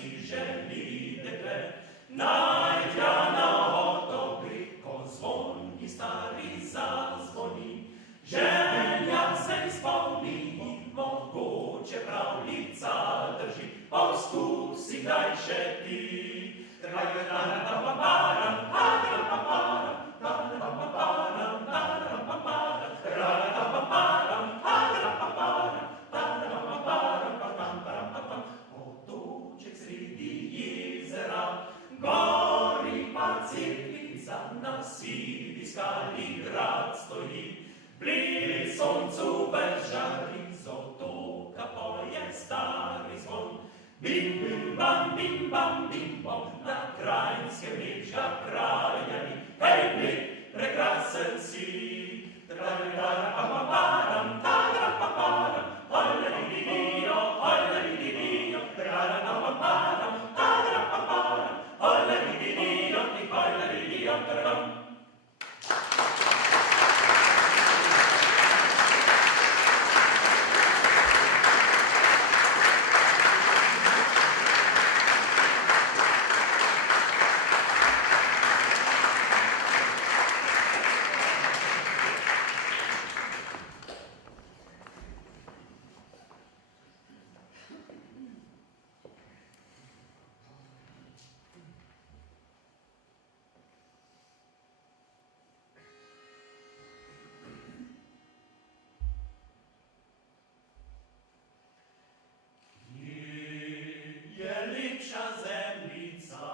si želi dekle, naj tja na otoki, ko zvoni stari zazvoni. Želja se izpolni, mogoče pravljica drži, poskusi kdaj še ti. Otoček sredi jezera, gori pa cerkvica, na sivi skali grad stoji. Bliž soncu vežari, z otoka poje stari zvon. Bim, bim, bam, bim, bam, bim, bom, na krajinske mečka krajani. Hej, blik, prekrasen si. Tra-ra-ra-pa-pa-param, ta-ra-pa-param, hoj-la-di-di-di-jo, hoj-la-di-di-di-jo, tra-ra-ra-pa-param, ta-ra-pa-param, hoj-la-di-di-di-jo, hoj-la-di-di-jo, tra-ram. Lepša zemljica,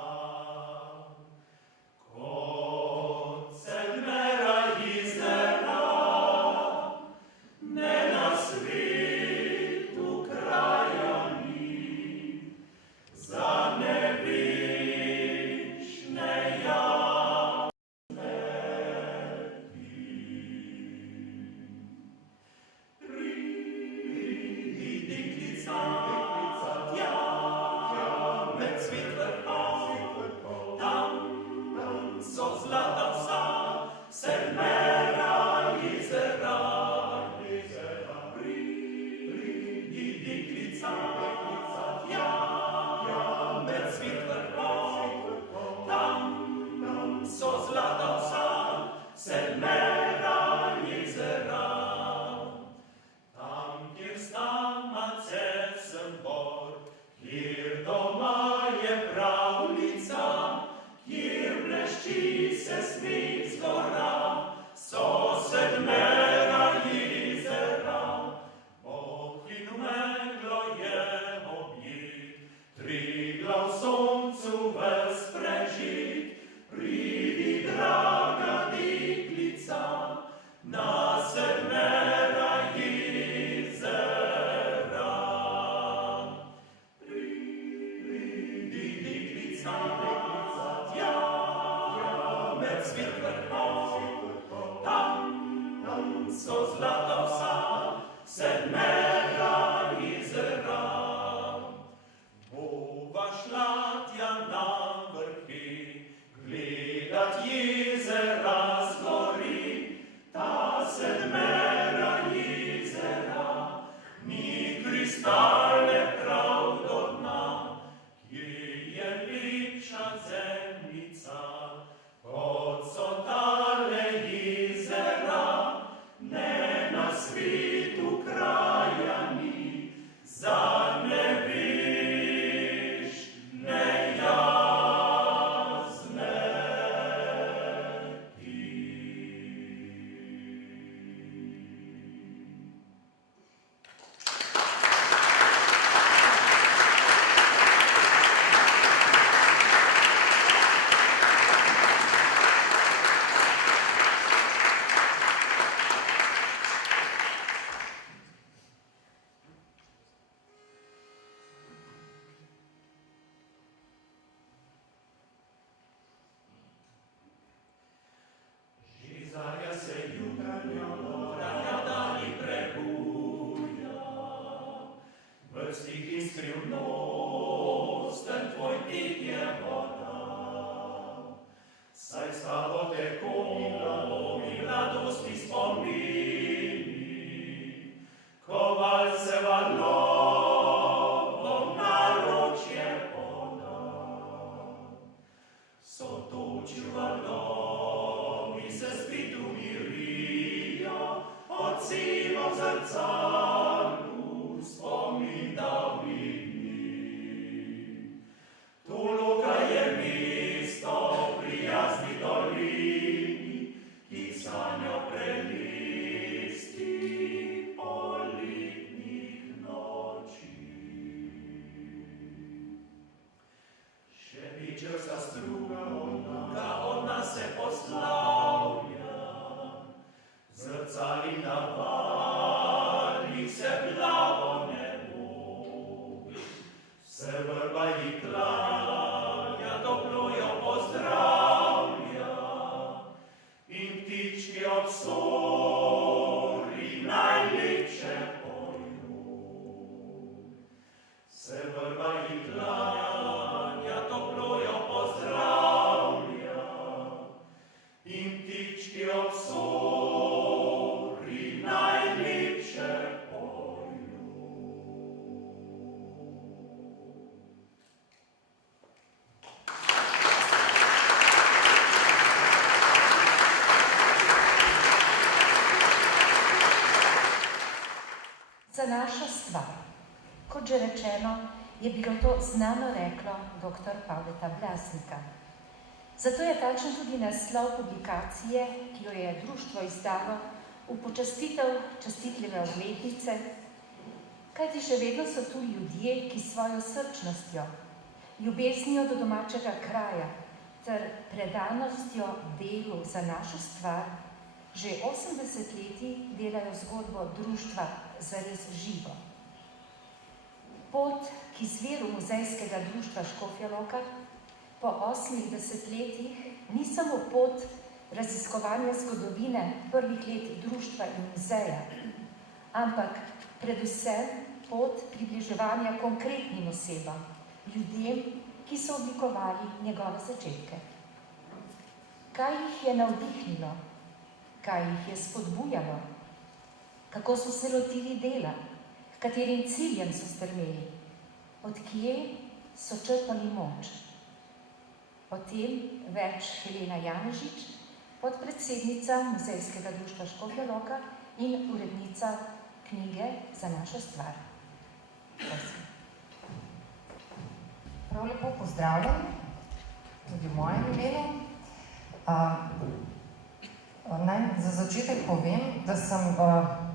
kot sedmera jezera, ne na svetu kraja ni, za nevišne jasne pridi deklica, zlata vsa, sedmera jezera. Pridi deklica, tja, med svit vrhov, tam so zlata vsa, sedmera jezera. Tam, kjer sta macesen bor, kjer doma je pravljica, kjer blešči se sneg z gora, so sedmera jezera. Bohin meglo je objit, Triglav soncu ves prežit. Pridi, draga deklica, na sedmera jezera. Pridi, deklica, svit vrhov, tam so zlata vsa, sedmera jezera. Bova šla tja na vrhi, gledat jezera zgori, ta sedmera jezera, ni kristalne prav do dna, kje je lepša zemljica. Kot so tale jezera, ne na svetu kraja ni, za nevišne jasne ti. Zarja se jutranja dali prebuja, vrstih in skrivnosten tvoj tip je voda. Saj s tabo teko mladosti spomini, ko valseva lovom naročje pol. Вечерska struga od nas se poslavlja, zrcali navali se plavo nebo, se vrba ji klanja, toplo jo pozdravlja, in ptički ob sori najlepše poju. Se vrba ji klanja, toplo jo pozdravlja, in ptički ob sori najlepše poju. Za našo stvar. Kot že rečeno, je bilo to znano reklo dr. Pavleta Blasnika. Zato je takšen tudi naslov publikacije, ki jo je društvo izdalo v počastitev častitljive obletnice, kajti še vedno so tu ljudje, ki svojo srčnostjo, ljubeznijo do domačega kraja ter predanostjo delu za našo stvar že 80 leti delajo zgodbo društva zares živo. Pot k izviru muzejskega društva Škofja Loka po 80 letih ni samo pot raziskovanja zgodovine prvih let društva in muzeja, ampak predvsem pot približevanja konkretnim osebam, ljudem, ki so oblikovali njegove začetke. Kaj jih je navdihnilo? Kaj jih je spodbujalo? Kako so se lotili dela? K katerim ciljem so strmeli? Od kje so črpali moč? O tem več Helena Janežič, podpredsednica Muzejskega društva Škofja Loka in urednica knjige Za našo stvar. Prosim. Prav lepo pozdravljam, tudi v mojem imenu. Naj za začetek povem, da sem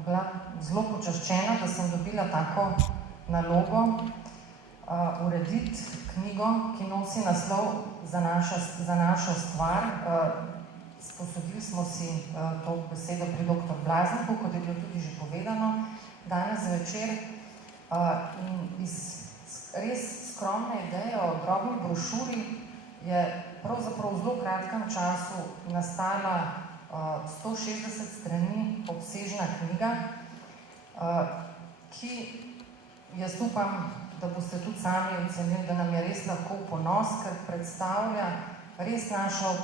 bila zelo počaščena, da sem dobila tako nalogo urediti knjigo, ki nosi naslov Za našo stvar. Sposodili smo si to besedo pri dr. Blazniku, kot je bilo tudi že povedano danes zvečer. In iz res skromne ideje o drobni brošuri je pravzaprav v zelo kratkem času nastala 160 strani obsežna knjiga, ki jaz upam, da boste tudi sami ocenili, da nam je res lahko v ponos, ker predstavlja res našo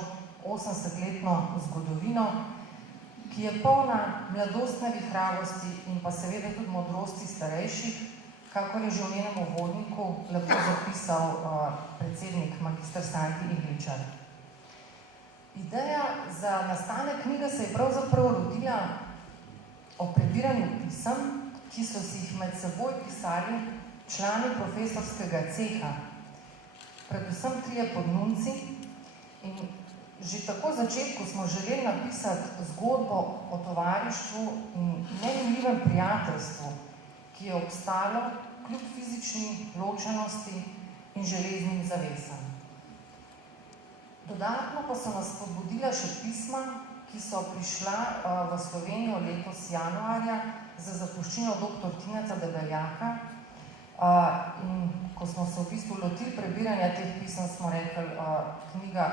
80-letno zgodovino, ki je polna mladostne vihravosti in pa seveda tudi modrosti starejših, kakor je že v njenem uvodniku lepo zapisal predsednik magister Santi Igličar. Ideja za nastanek knjige se je pravzaprav rodila o prebiranju pisem, ki so si jih med seboj pisali člani profesorskega ceha, predvsem trije podnunci, in že tako v začetku smo želeli napisati zgodbo o tovarištvu in neminljivem prijateljstvu, ki je obstalo kljub fizični ločenosti in železnim zavesam. Dodatno pa so nas spodbudila še pisma, ki so prišla v Slovenijo letos januarja za zapuščino dr. Tineta Debeljaka. In ko smo se v bistvu lotili prebiranja teh pisem, smo rekli, knjiga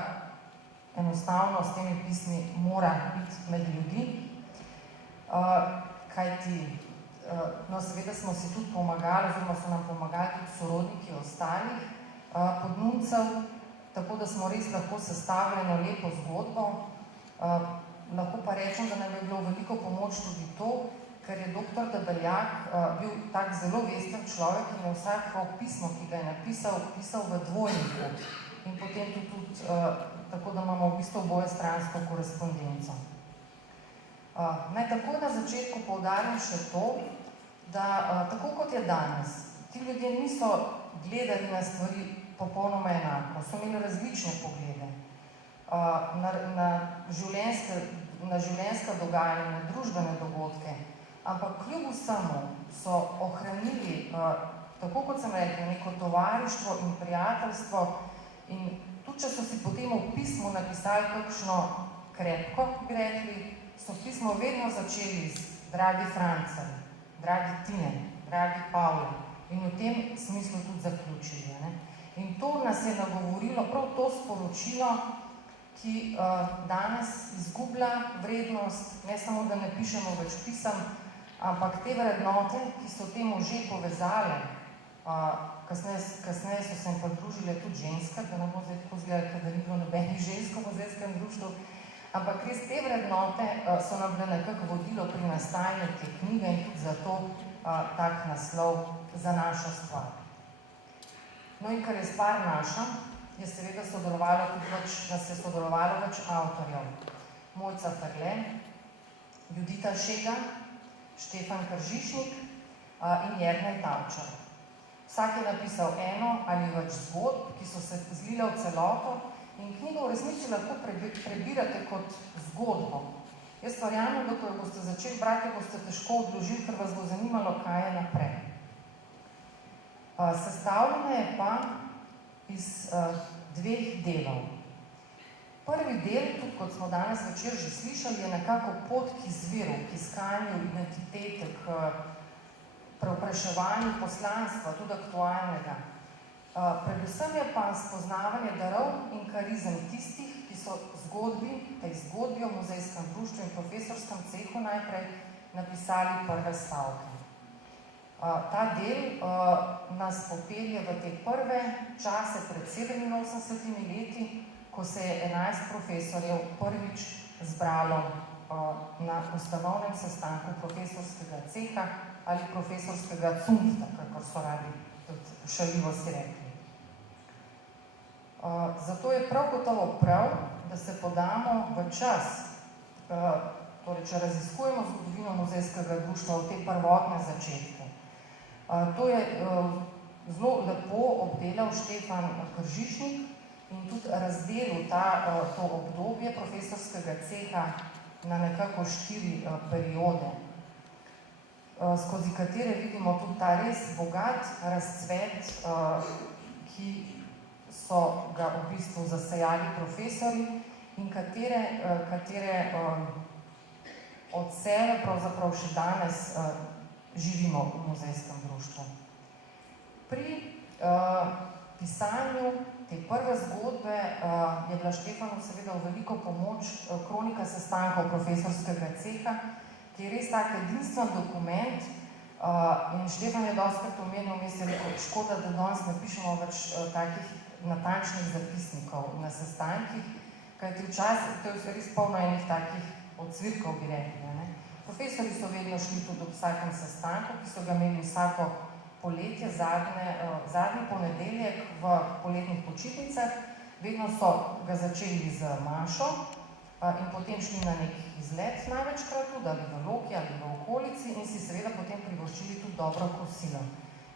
enostavno s temi pismi mora biti med ljudi, kajti no, seveda smo si tudi pomagali, oziroma so nam pomagali tudi sorodniki ostalih podnuncev, tako da smo res lahko sestavili eno lepo zgodbo. Lahko pa rečem, da nam je bilo veliko pomoč tudi to, ker je dr. Debeljak bil tak zelo vesten človek in je vsako pismo, ki ga je napisal, pisal v dvojniku in potem tudi tako, da imamo v bistvu obojestransko korespondenco. Naj takoj na začetku poudarim še to, da tako kot je danes, ti ljudje niso gledali na stvari popolnoma enako, so imeli različne poglede na življenjska dogajanja, na družbene dogodke, ampak kljub vsemu so ohranili, tako kot sem rekla, neko tovarištvo in prijateljstvo in Tudi če so si potem v pismu napisali kakšno krepko, bi rekli, so pismo vedno začeli z dragi Francelj, dragi Tine, dragi Pavle in v tem smislu tudi zaključili. Ne? In to nas je nagovorilo, prav to sporočilo, ki danes izgublja vrednost, ne samo, da ne pišemo več pisem, ampak te vrednote, ki so temu že povezale, kasneje so se jim pridružile tudi ženske, da ne bo zdaj tako izgledalo, da ni bilo nobenih žensk v muzejskem društvu, ampak res te vrednote so nam bile nekako vodilo pri nastajanju te knjige in tudi zato tak naslov za našo stvar. No in ker je stvar naša, je seveda nas je sodelovalo več avtorjev. Mojca Ferle, Judita Šega, Štefan Kržišnik in Jernej Tavčar. Vsak je napisal eno ali več zgodb, ki so se zlile v celoto in knjigo v resnici lahko prebirate kot zgodbo. Jaz verjamem, da ko jo boste začeli brati, boste težko odložili, ker vas bo zanimalo, kaj je naprej. Sestavljena je pa iz dveh delov. Prvi del, tudi kot smo danes večer že slišali, je nekako pot k izviru, k iskanju identitete, k preopraševanju poslanstva, tudi aktualnega. Predvsem je pa spoznavanje darov in karizem tistih, ki so tej zgodbi o muzejskem društvu in profesorskem cehu najprej napisali prve stavke. Ta del nas popelje v te prve čase pred 87 leti, ko se je 11 profesorjev prvič zbralo na ustanovnem sestanku profesorskega ceha ali profesorskega cunfta, kakor so radi tudi šaljivo si rekli. Zato je prav gotovo prav, da se podamo v čas, torej če raziskujemo zgodovino muzejskega društva v te prvotne začetke. To je zelo lepo obdelal Štefan Kržišnik in tudi razdelil to obdobje profesorskega ceha na nekako 4 periode, skozi katere vidimo tudi ta res bogat razcvet, ki so ga v bistvu zasejali profesori in katere od sebe pravzaprav še danes živimo v muzejskem društvu. Pri pisanju te prve zgodbe je bila Štefanu seveda v veliko pomoč kronika sestankov profesorskega ceha, ki je res tak edinstven dokument in Štefan je dostikrat omenil, je rekel, škoda, da danes ne pišemo več takih natančnih zapisnikov na sestankih, kajti včasih to je res polno enih takih odzvirkov, bi rekli. Profesori so vedno šli tudi ob vsakem sestanku, ki so ga imeli vsako poletje, zadnji ponedeljek v poletnih počitnicah. Vedno so ga začeli z mašo in potem šli na nek izlet največkrat tudi, ali v Loki, ali v okolici in si seveda potem privoščili tudi dobro kosilo.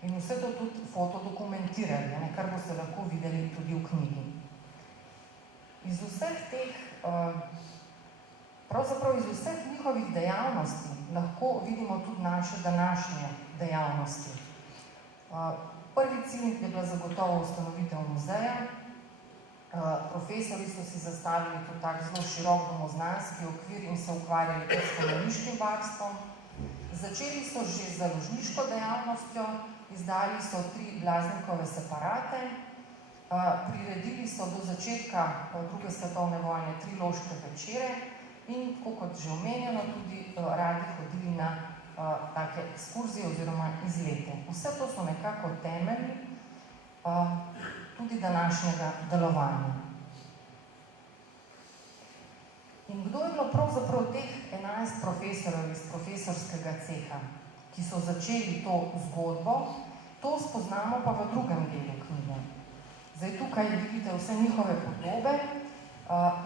In vse to tudi fotodokumentirali, kar boste lahko videli tudi v knjigi. Iz vseh teh Pravzaprav iz vseh njihovih dejavnosti lahko vidimo tudi naše današnje dejavnosti. Prvi cilj je bila zagotovo ustanovitev muzeja. Profesori so si zastavili tudi tak zelo širok domoznanski okvir in se ukvarjali tudi s spomeniškim varstvom. Začeli so že z založniško dejavnostjo, izdali so 3 Blaznikove separate, priredili so do začetka druge svetovne vojne 3 loške večere, in, tako kot že omenjeno, tudi radi hodili na take ekskurzije oziroma izlete. Vse to so nekako temelji tudi današnjega delovanja. In kdo je bilo pravzaprav teh 11 profesorjev iz profesorskega ceha, ki so začeli to zgodbo, to spoznamo pa v drugem delu knjige. Zdaj tukaj vidite vse njihove podobe.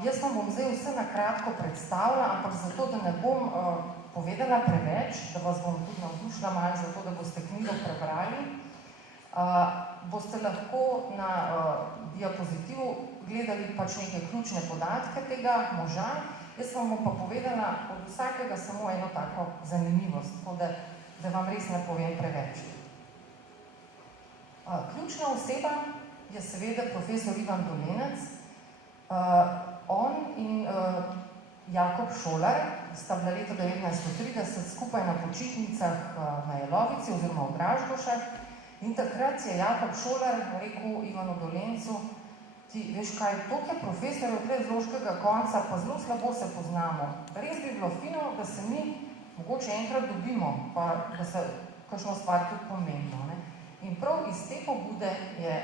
Jaz vam bom zdaj vse na kratko predstavila, ampak zato, da ne bom povedala preveč, da vas bom tudi navdušila malo zato, da boste knjigo prebrali, boste lahko na diapozitivu gledali pač neke ključne podatke tega moža. Jaz vam bom pa povedala od vsakega samo eno tako zanimivost, tako da vam res ne povem preveč. Ključna oseba je seveda profesor Ivan Dolenec, On in Jakob Šolar sta bila leta 1930 skupaj na počitnicah na Jelovici oziroma v Dražgošah in takrat je Jakob Šolar rekel Ivanu Dolencu, ti veš kaj, toliko je profesorjev tle z Loškega konca, pa zelo slabo se poznamo. Res bi bilo fino, da se mi mogoče enkrat dobimo, pa da se kakšno stvar tudi pomembno. Ne? In prav iz te pobude je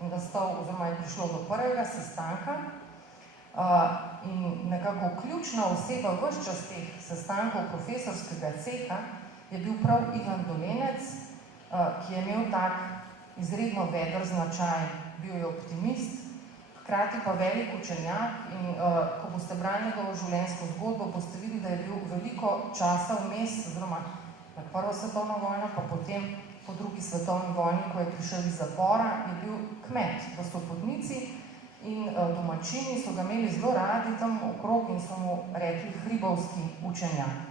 nastal, oziroma je prišlo do prvega sestanka in nekako ključna oseba ves čas teh sestankov profesorskega ceha je bil prav Ivan Dolenec, ki je imel tak izredno veder značaj, bil je optimist, hkrati pa velik učenjak in ko boste brali njegovo življenjsko zgodbo, boste videli, da je bil veliko časa vmes, oziroma med Prvo svetovno vojno, pa potem po drugi svetovni vojni, ko je prišel iz zapora, je bil kmet v Sopotnici in domačini so ga imeli zelo radi tam okrog in so mu rekli hribovski učenjak.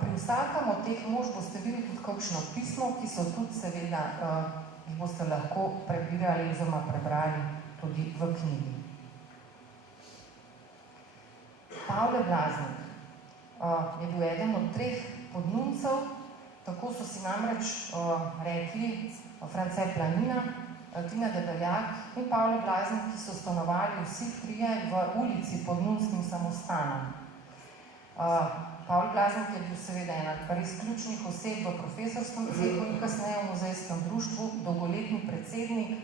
Pri vsakem od teh mož boste videli tudi kakšno pismo, ki so tudi seveda, jih boste lahko prebirali oziroma prebrali tudi v knjigi. Pavle Blaznik je bil eden od 3 podnuncev, tako so si namreč rekli France Planina, Tina Debeljak in Pavle Blaznik, ki so stanovali vsi 3 v ulici pod Nunskim samostanom. Pavle Blaznik je bil seveda ena res ključnih oseb v profesorskem cehu in kasneje v muzejskem društvu, dolgoletni predsednik,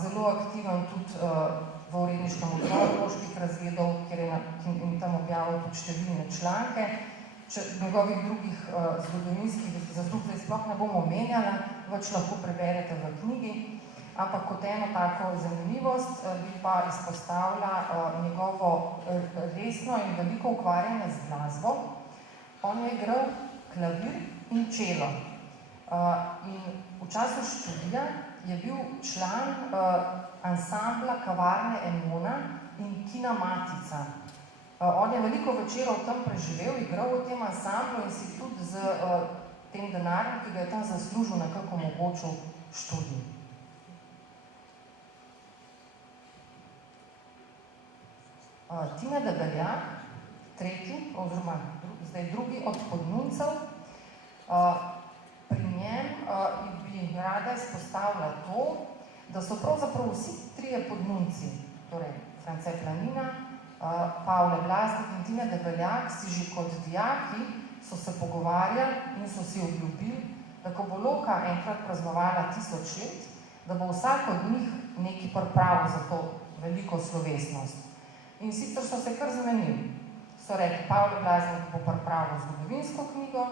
zelo aktiven tudi v uredniškem odboru Loških razredov, kjer je tam objavil tudi številne članke. Njegovih drugih zgodovinskih zaslug sploh ne bom omenjala, več lahko preberete v knjigi, ampak kot eno tako zanimivost bi pa izpostavila njegovo resno in veliko ukvarjanje z glasbo. On je igral klavir in čelo. In v času študija je bil član ansambla Kavarne Emona in Kina Matica. On je veliko večerov tam preživel, igral v tem ansamblu in si tudi z tem denarjem, ki ga je tam zaslužil, nekako omogočil študij. Tina Debeljak, tretji, oziroma zdaj drugi od podnuncev, pri njem bi rada izpostavila to, da so pravzaprav vsi 3 podnunci, torej France Planina, Pavle Blaznik in Tina Debeljak, si že kot dijaki so se pogovarjali in so si obljubili, da ko bo Loka enkrat praznovala 1000 let, da bo vsak od njih nekaj pripravil za to veliko slovesnost. In sicer so se kar zmenili. So rekli, Pavle Blaznik bo pripravil zgodovinsko knjigo,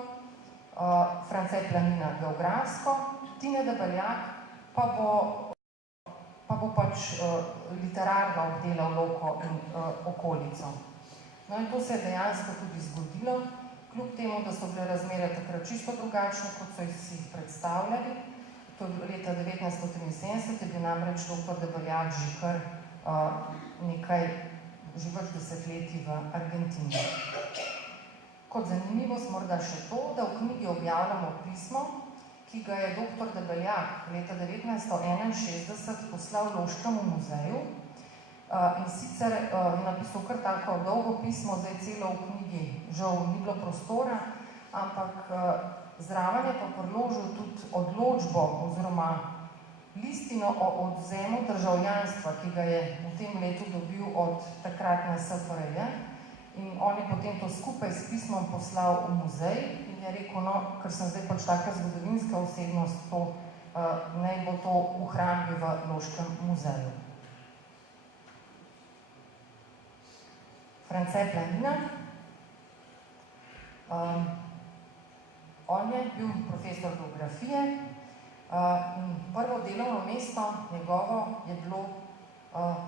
France Planina geografsko, Tina Debeljak pa bo pač literarno obdelal Loko in okolico. No in to se je dejansko tudi zgodilo, kljub temu, da so bile razmere takrat čisto drugačne, kot so si jih predstavljali. To je leta 1973, je bil namreč dr. Debeljak že kar nekaj, že več desetletij v Argentini. Kot zanimivost morda še to, da v knjigi objavljamo pismo, ki ga je dr. Debeljak leta 1961 poslal Loškemu muzeju in sicer je napisal kar tako dolgo pismo, zdaj celo v knjigi žal ni bilo prostora, ampak zraven je pa priložil tudi odločbo oziroma listino o odvzemu državljanstva, ki ga je v tem letu dobil od takratne SFRJ. In on je potem to skupaj s pismom poslal v muzej in je rekel, no, ker sem zdaj pač taka zgodovinska osebnost, naj bo to v hrambi v Loškem muzeju. France Planina. On je bil profesor geografije in prvo delovno mesto njegovo je bilo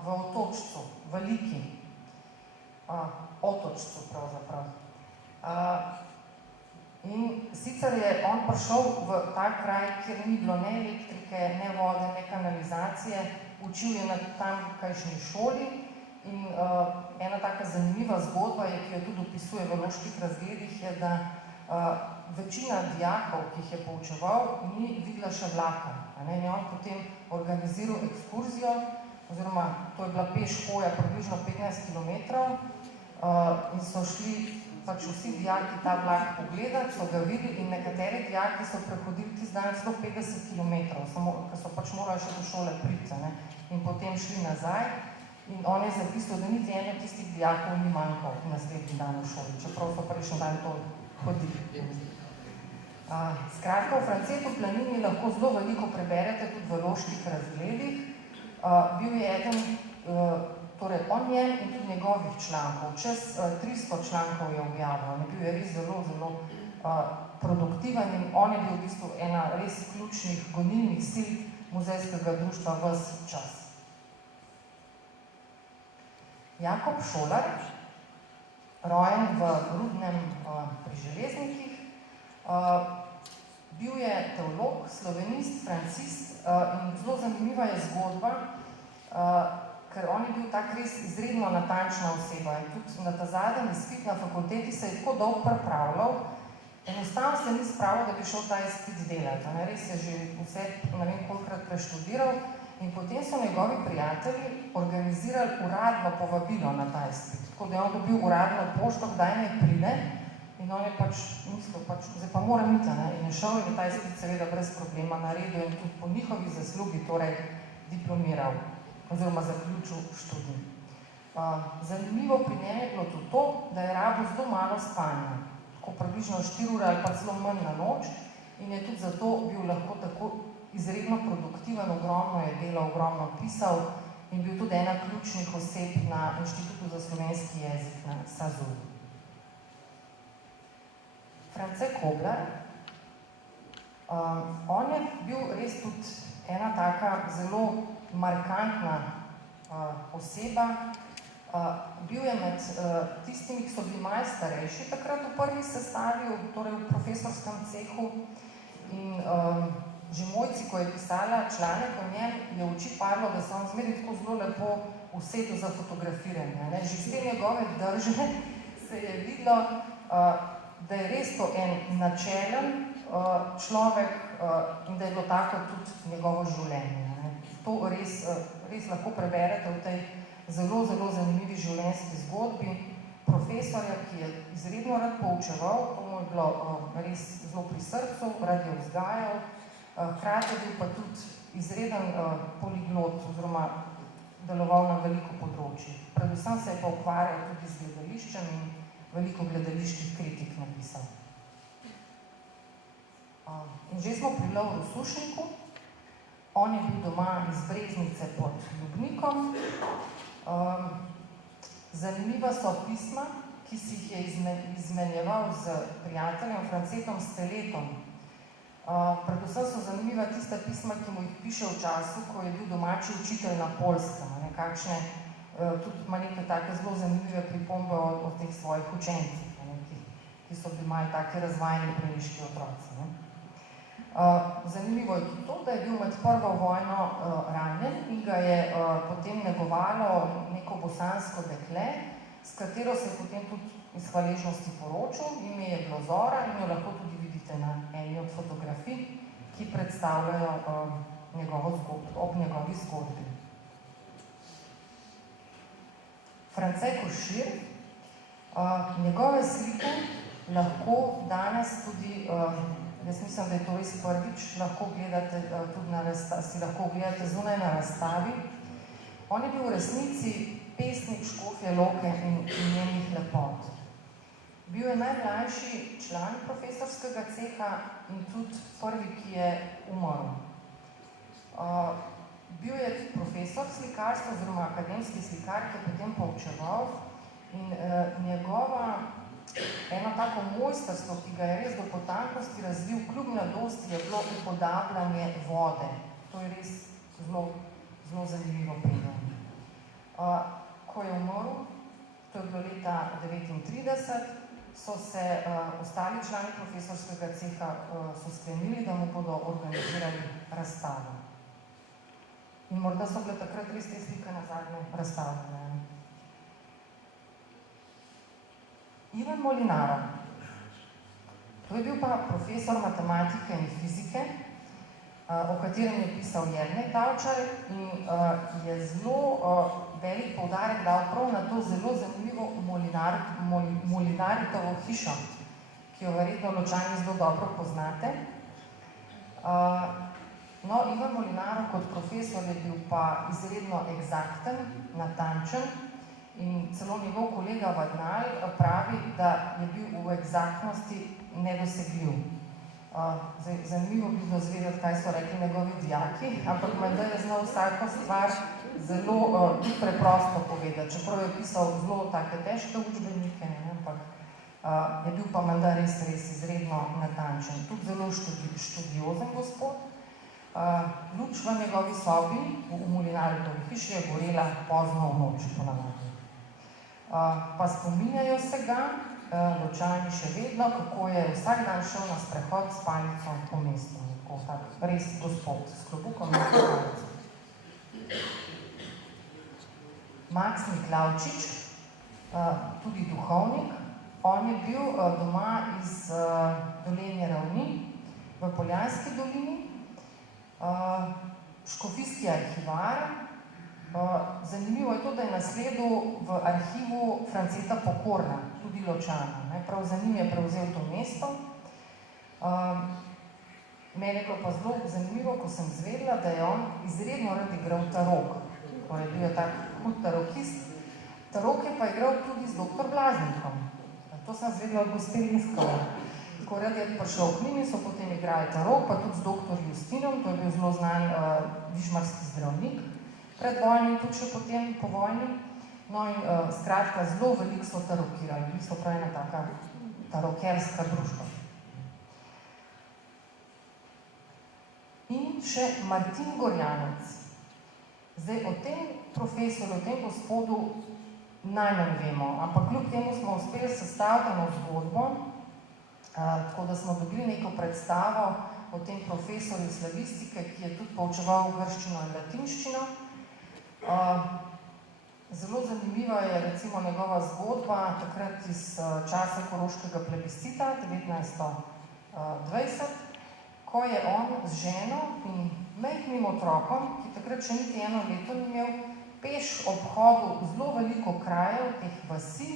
v Otočcu, v Liki. Otočcu pravzaprav. In sicer je on prišel v ta kraj, kjer ni bilo ne elektrike, ne vode, ne kanalizacije, učil je na tamkajšnji šoli in ena taka zanimiva zgodba, ki jo tudi opisuje v Loških razgledih, je, da večina dijakov, ki jih je poučeval, ni videla še vlaka. In je on potem organiziral ekskurzijo oziroma to je bila peš hoja približno 15 km in so šli pač vsi dijaki ta vlak pogledati, so ga videli in nekateri dijaki so prehodili tisti dan 150 km, samo, ker so pač morali še do šole priti, ne, in potem šli nazaj. In on je zapisal, da niti eno tistih dijakov ni manjkal naslednji dan v šoli, čeprav so prejšnji dan to hodili. Skratka, v Francetu Planini lahko zelo veliko preberete tudi v loških razgledih. Bil je eden, torej o njem in tudi njegovih člankov. Čez 300 člankov je objavil. Bil je res zelo, zelo produktiven in on je bil v bistvu ena res ključnih gonilnih sil muzejskega društva ves čas. Jakob Šolar, rojen v Rudnem pri Železnikih, bil je teolog, slovenist, francist in zelo zanimiva je zgodba, ker on je bil tak res izredno natančna oseba in tudi na ta zadnji izpit na fakulteti se je tako dolgo pripravljal, enostavno se ni spravil, da bi šel ta izpit delati. Res je že vse, ne vem kolikrat preštudiral in potem so njegovi prijatelji organizirali uradno povabilo na ta izpit. Tako da je on dobil uradno pošto, kdaj naj pride in on je pač mislil, zdaj pa moram iti, in je šel in je ta izpit seveda brez problema naredil in tudi po njihovi zaslugi torej diplomiral oziroma zaključil študij. Zanimivo pri njem je bilo tudi to, da je rabil zelo malo spanja, tako približno 4 ure ali pa celo manj na noč in je tudi zato bil lahko tako izredno produktiven, ogromno je delal, ogromno pisal in bil tudi ena ključnih oseb na Inštitutu za slovenski jezik na SAZU. France Koblar, on je bil res tudi ena taka zelo markantna oseba. Bil je med tistimi, ki so bili malo starejši takrat v prvi sestavi, torej v profesorskem cehu in že Mojci, ko je pisala članek o njem, je v oči padlo, da se on zmeri tako zelo lepo usedel za fotografiranje. Že iz te njegove drže se je videlo, da je res to en načelen človek in da je bilo tako tudi njegovo življenje. To res lahko preberete v tej zelo, zelo zanimivi življenjski zgodbi profesorja, ki je izredno rad poučeval, to mu je bilo res zelo pri srcu, rad je vzgajal, hkrati je bil pa tudi izreden poliglot oziroma deloval na veliko področjih. Predvsem se je pa ukvarjal tudi z gledališčem in veliko gledaliških kritik napisal. In že smo pri Lovru Sušniku. On je bil doma iz Breznice pod Ljubnikom. Zanimiva so pisma, ki si jih je izmenjeval z prijateljem Francetom Steletom. Predvsem so zanimiva tista pisma, ki mu jih piše v času, ko je bil domači učitelj na Poljskem, kakšne, tudi ima nekaj take zelo zanimive pripombe o teh svojih učencih, ki so bili malo take razvajeni plemiški otroci. Zanimivo je tudi to, da je bil med prvo vojno ranjen in ga je potem negovalo neko bosansko dekle, s katero se je potem tudi iz hvaležnosti poročil, ime je bilo Zora in jo lahko tudi vidite na eni od fotografij, ki predstavljajo ob njegovi zgodbi. France Košir, njegove slike lahko danes tudi, jaz mislim, da je to res prvič, lahko gledate tudi si lahko gledate zunaj na razstavi. On je bil v resnici pesnik Škofje Loke in njenih lepot. Bil je najmlajši član profesorskega ceha in tudi prvi, ki je umrl. Bil je profesor slikarstva oziroma akademski slikar, ki je potem poučeval in eno tako mojstrstvo, ki ga je res do potankosti razvil, kljub mladosti, je bilo upodabljanje vode. To je res zelo, zelo zanimivo predanje. Ko je umrl, to je bilo leta 1939, so se ostali člani profesorskega ceha sklenili, da mu bodo organizirali razstavo. In morda so bile takrat res te slike nazadnje razstavljene. Ivan Molinaro. To je bil pa profesor matematike in fizike. o katerem je pisal Jernej Tavčar in je zelo velik poudarek dal prav na to zelo zanimivo Molinaritovo hišo, ki jo verjetno Ločani zelo dobro poznate. No, Ivan Molinaro kot profesor je bil pa izredno eksakten, natančen in celo njegov kolega Vadnal pravi, da je bil v eksaktnosti nedosegljiv. Zanimivo bi bilo zvedeti, kaj so rekli njegovi dijaki, ampak menda je znal vsako stvar zelo preprosto povedati, čeprav je pisal zelo take težke učbenike, ampak je bil pa menda res izredno natančen. Tudi zelo študiozen gospod. Luč v njegovi sobi v Molinaritovi hiši je gorela pozno v noč ponavadi. Pa spominjajo se ga Ločani še vedno, kako je vsak dan šel na sprehod s palico po mestu. Res gospod, s klobukom na palico. Maks Miklavčič, tudi duhovnik, on je bil doma iz Dolenje Ravni v Poljanski dolini, škofijski arhivar. Zanimivo je to, da je nasledil v arhivu Franceta Pokorna, tudi Ločana. Prav za njim je prevzel to mesto. Mene je bilo pa zelo zanimivo, ko sem zvedela, da je on izredno rad igral tarok. Torej, bil je tak hud tarokist. Tarok je pa igral tudi z dr. Blaznikom. To sem zvedela od gospe Linskova. Tako rad je prišel k njim in so potem igrali tarok, pa tudi z dr. Justinom, to je bil zelo znan višmarski zdravnik. Pred vojni in tudi še potem po vojni. No in skratka, zelo veliko so tarokirali, bili so pravi ena taka tarokerska družba. In še Martin Gorjanec. Zdaj, o tem profesorju, o tem gospodu najmanj vemo, ampak kljub temu smo uspeli sestaviti eno zgodbo, tako da smo dobili neko predstavo o tem profesorju slavistike, ki je tudi poučeval grščino in latinščino. Zelo zanimiva je recimo njegova zgodba takrat iz časa koroškega plebiscita 1920, ko je on z ženo in majhnim otrokom, ki takrat še niti eno leto ni imel, peš obhodil zelo veliko krajev teh vasi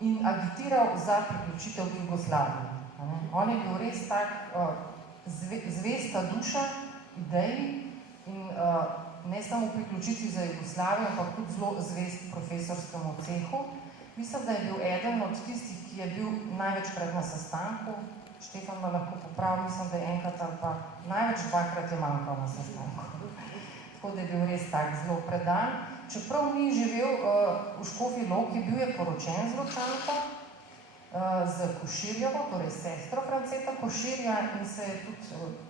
in agitiral za priključitev k Jugoslaviji. On je bil res tak zvesta duša ideji in ne samo v priključitvi za Jugoslavijo, ampak tudi zelo zvest profesorskemu cehu. Mislim, da je bil eden od tistih, ki je bil največkrat na sestanku. Štefan me lahko popravi, mislim, da je enkrat ali pa največ dvakrat je manjkal na sestanku. Tako da je bil res tak zelo predan. Čeprav ni živel v Škofji Loki, bil je poročen z Ločanko, z Koširjevo, torej sestro Franceta Koširja in se je tudi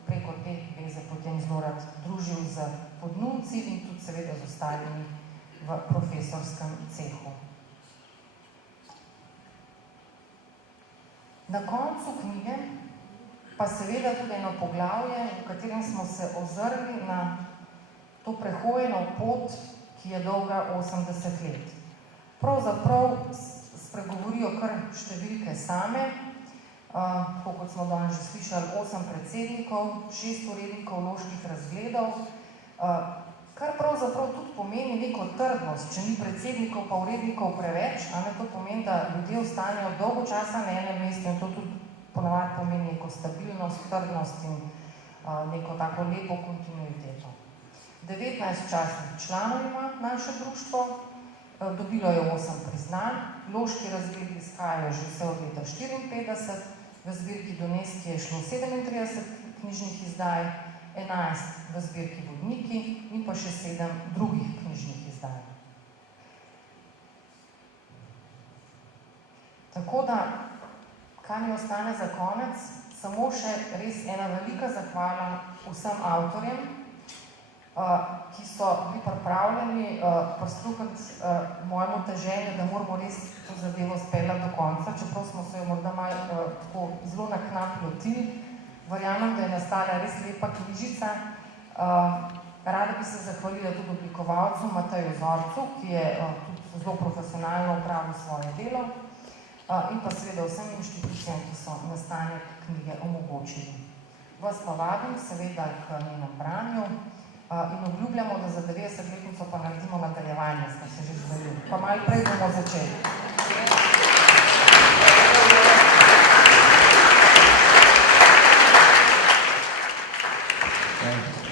preko te veze potem zelo rad družil z podnunci in tudi seveda z ostalimi v profesorskem cehu. Na koncu knjige pa seveda tudi eno poglavje, v katerem smo se ozrli na to prehojeno pot, ki je dolga 80 let. Pravzaprav spregovorijo kar številke same, tako kot smo danes že slišali, 8 predsednikov, 6 urednikov loških razgledov, kar pravzaprav tudi pomeni neko trdnost, če ni predsednikov pa urednikov preveč, to pomeni, da ljudje ostanejo dolgo časa na enem mestu in to tudi ponavadi pomeni neko stabilnost, trdnost in neko tako lepo kontinuiteto. 19 častnih članov ima naše društvo, dobilo je 8 priznanj, loški razgledi izhajajo že vse od leta 1954, v zbirki Doneski je šlo 37 knjižnih izdaj, 11 v zbirki Vodniki in pa še 7 drugih knjižnih izdaj. Tako da, kaj mi ostane za konec, samo še res ena velika zahvala vsem avtorjem, ki so bili pripravljeni prisluhniti mojemu teženju, da moramo res to zadevo speljati do konca, čeprav smo se jo morda malo tako zelo na knap lotili. Verjamem, da je nastala res lepa knjižica. Rada bi se zahvalila tudi oblikovalcu Mateju Zorcu, ki je tudi zelo profesionalno opravil svoje delo in pa seveda vsem inštitucijam, ki so nastanek knjige omogočili. vas pa vabim seveda k njenem branju in obljubljamo, da za 90-letnico pa naredimo nadaljevanje, smo se že zvedeli. Pa malo prej bomo začeli.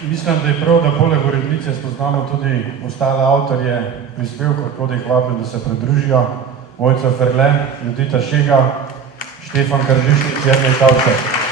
Mislim, da je prav, da poleg urednice spoznamo tudi ostale avtorje prispevkov, tako da jih vabim, da se pridružijo. Vojca Ferle, Judita Šega, Štefan Kardišnik, Jernej Tavčar.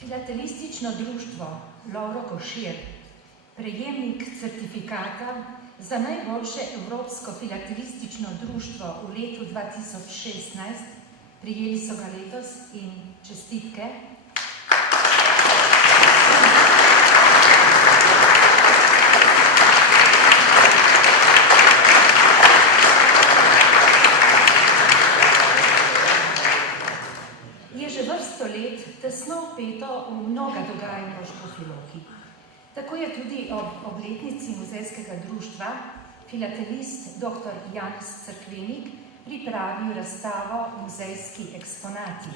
Filatelistično društvo Lovro Košir, prejemnik certifikata za najboljše evropsko filatelistično društvo v letu 2016, prijeli so ga letos in čestitke. Tesno vpeto v mnoga dogajanja v Škofji Loki. Tako je tudi ob obletnici muzejskega društva filatelist dr. Janez Cerkvenik pripravil razstavo Muzejski eksponati.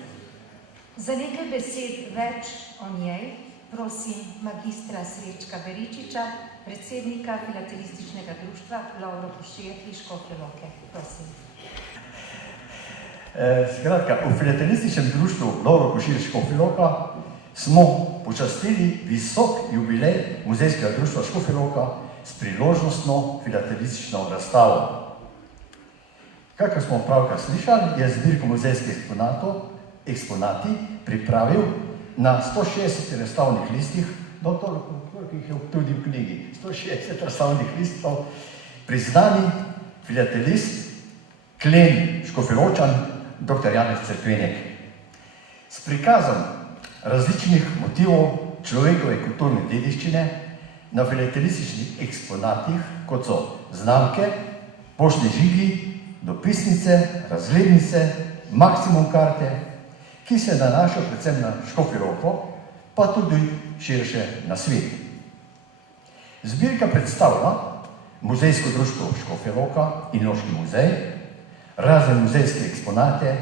Za nekaj besed več o njej prosim magistra Srečka Beričiča, predsednika filatelističnega društva Lovro Košir iz Škofje Loke. Prosim. Skratka, v filatelističnem društvu Lovro Košir Škofja Loka smo počastili visok jubilej muzejskega društva Škofja Loka s priložnostno filatelistično razstavo. Kakor smo pravkar slišali, je zbirko muzejskih eksponati pripravil na 160 razstavnih listih, koliko jih je tudi v knjigi, 160 razstavnih listov, priznani filatelist, klen Škofjeločan, dr. Janez Cerkvenik. S prikazom različnih motivov človekove kulturne dediščine na filatelističnih eksponatih, kot so znamke, poštni žigi, dopisnice, razglednice, maksimum karte, ki se nanašajo predvsem na Škofjo Loko, pa tudi širše na svet. Zbirka predstavlja muzejsko društvo Škofja Loka in Loški muzej, razne muzejske eksponate,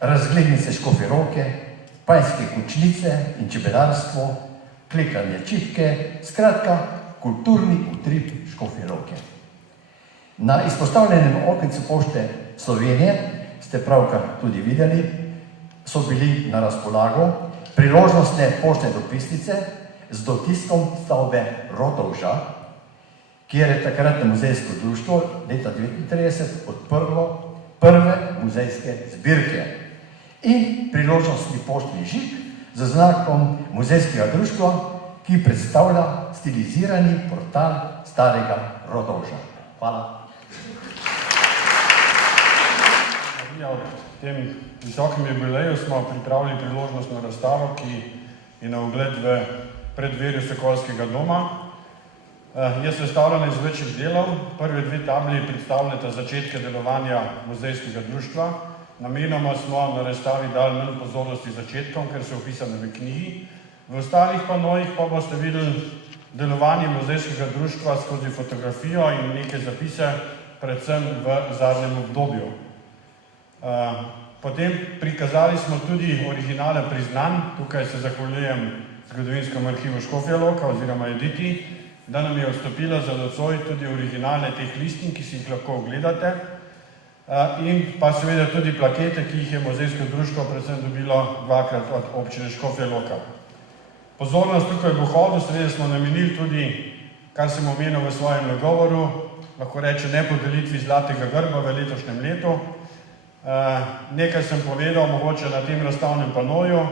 razglednice Škofje Loke, panjske končnice in čebelarstvo, klekanje čipke, skratka, kulturni utrip Škofje Loke. Na izpostavljenem okencu Pošte Slovenije, ste pravkar tudi videli, so bili na razpolago priložnostne poštne dopisnice z dotiskom stavbe Rotovža, kjer je takratno muzejsko društvo leta 1939 odprlo prve muzejske zbirke in priložnostni poštni žig z znakom muzejskega društva, ki predstavlja stilizirani portal starega Rotovža. Hvala. V tem visokem jubileju smo pripravili priložnostno razstavo, ki je na ogled v preddverju Sokolskega doma. Je sestavljena iz večjih delov. Prve dve tabli predstavljata začetke delovanja muzejskega društva. Namenoma smo na razstavi dali manj pozornosti začetkom, ker so opisane v knjigi. V ostalih panojih pa boste videli delovanje muzejskega društva skozi fotografijo in neke zapise, predvsem v zadnjem obdobju. Potem prikazali smo tudi originale priznanj. Tukaj se zahvaljujem zgodovinskem arhivu Škofja Loka oziroma Editi, da nam je odstopila za nocoj tudi originale teh listin, ki si jih lahko ogledate, in pa seveda tudi plakete, ki jih je muzejsko društvo predvsem dobilo dvakrat od občine Škofja Loka. Pozornost tukaj v hodu seveda smo namenili tudi, kar sem omenil v svojem nagovoru, lahko reče ne podelitvi zlatega grba v letošnjem letu. Nekaj sem povedal, mogoče na tem razstavnem panoju,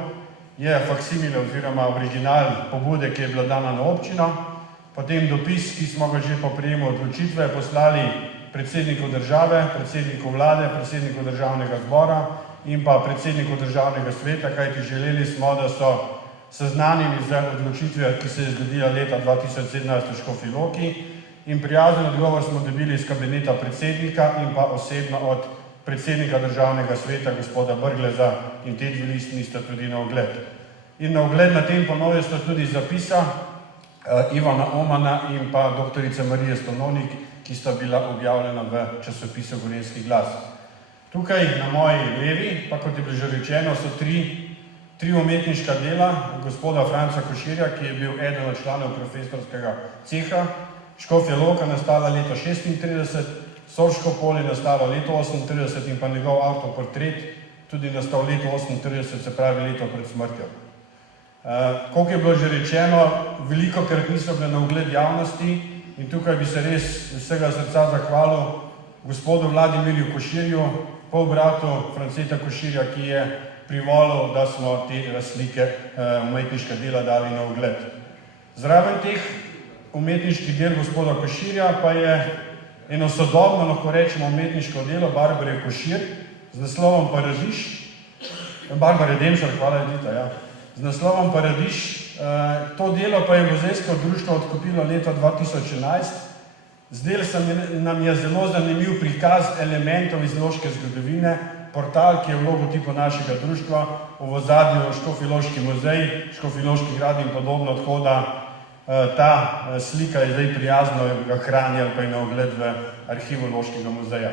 je faksimile oziroma original pobude, ki je bila dana na občino, potem dopis, ki smo ga že po prijemu odločitve poslali predsedniku države, predsedniku vlade, predsedniku državnega zbora in pa predsedniku državnega sveta, kajti želeli smo, da so seznanjeni z odločitvijo, ki se je zgodila leta 2017 v Škofji Loki, in prijazen odgovor smo dobili iz kabineta predsednika in pa osebno od predsednika državnega sveta, gospoda Brgleza, in te dve listini sta tudi na ogled. In na ogled na tem panoju sta tudi zapisa Ivana Omana in pa doktorice Marije Stonovnik, ki sta bila objavljena v časopisu Gorenjski glas. Tukaj na moji levi, pa kot je bilo že rečeno, so tri umetniška dela gospoda Franca Koširja, ki je bil eden od članov profesorskega ceha. Škofja Loka nastala leta 1936, Sorško polje nastalo leto 1938 in pa njegov avtoportret tudi nastal leto 1938, se pravi leto pred smrtjo. Koliko je bilo že rečeno, veliko krat niso bile na ogled javnosti in tukaj bi se res vsega srca zahvalil gospodu Vladimirju Koširju, polbratu Franceta Koširja, ki je privolil, da smo te slike umetniška dela dali na ogled. Zraven teh umetniških del gospoda Koširja pa je eno sodobno, lahko rečemo, umetniško delo Barbare Košir z naslovom Paradiž, Barbare Demšar, hvala Edita, ja, z naslovom Paradiž. To delo pa je muzejsko društvo odkupilo leta 2011. Zdel nam je zelo zanimiv prikaz elementov iz loške zgodovine, portal, ki je v logotipu našega društva, v ozadju Škofjeloški muzej, Škofjeloški grad in podobno, tako da ta slika je zdaj prijazno, ga hrani ali pa je na ogled v arhivu Loškega muzeja.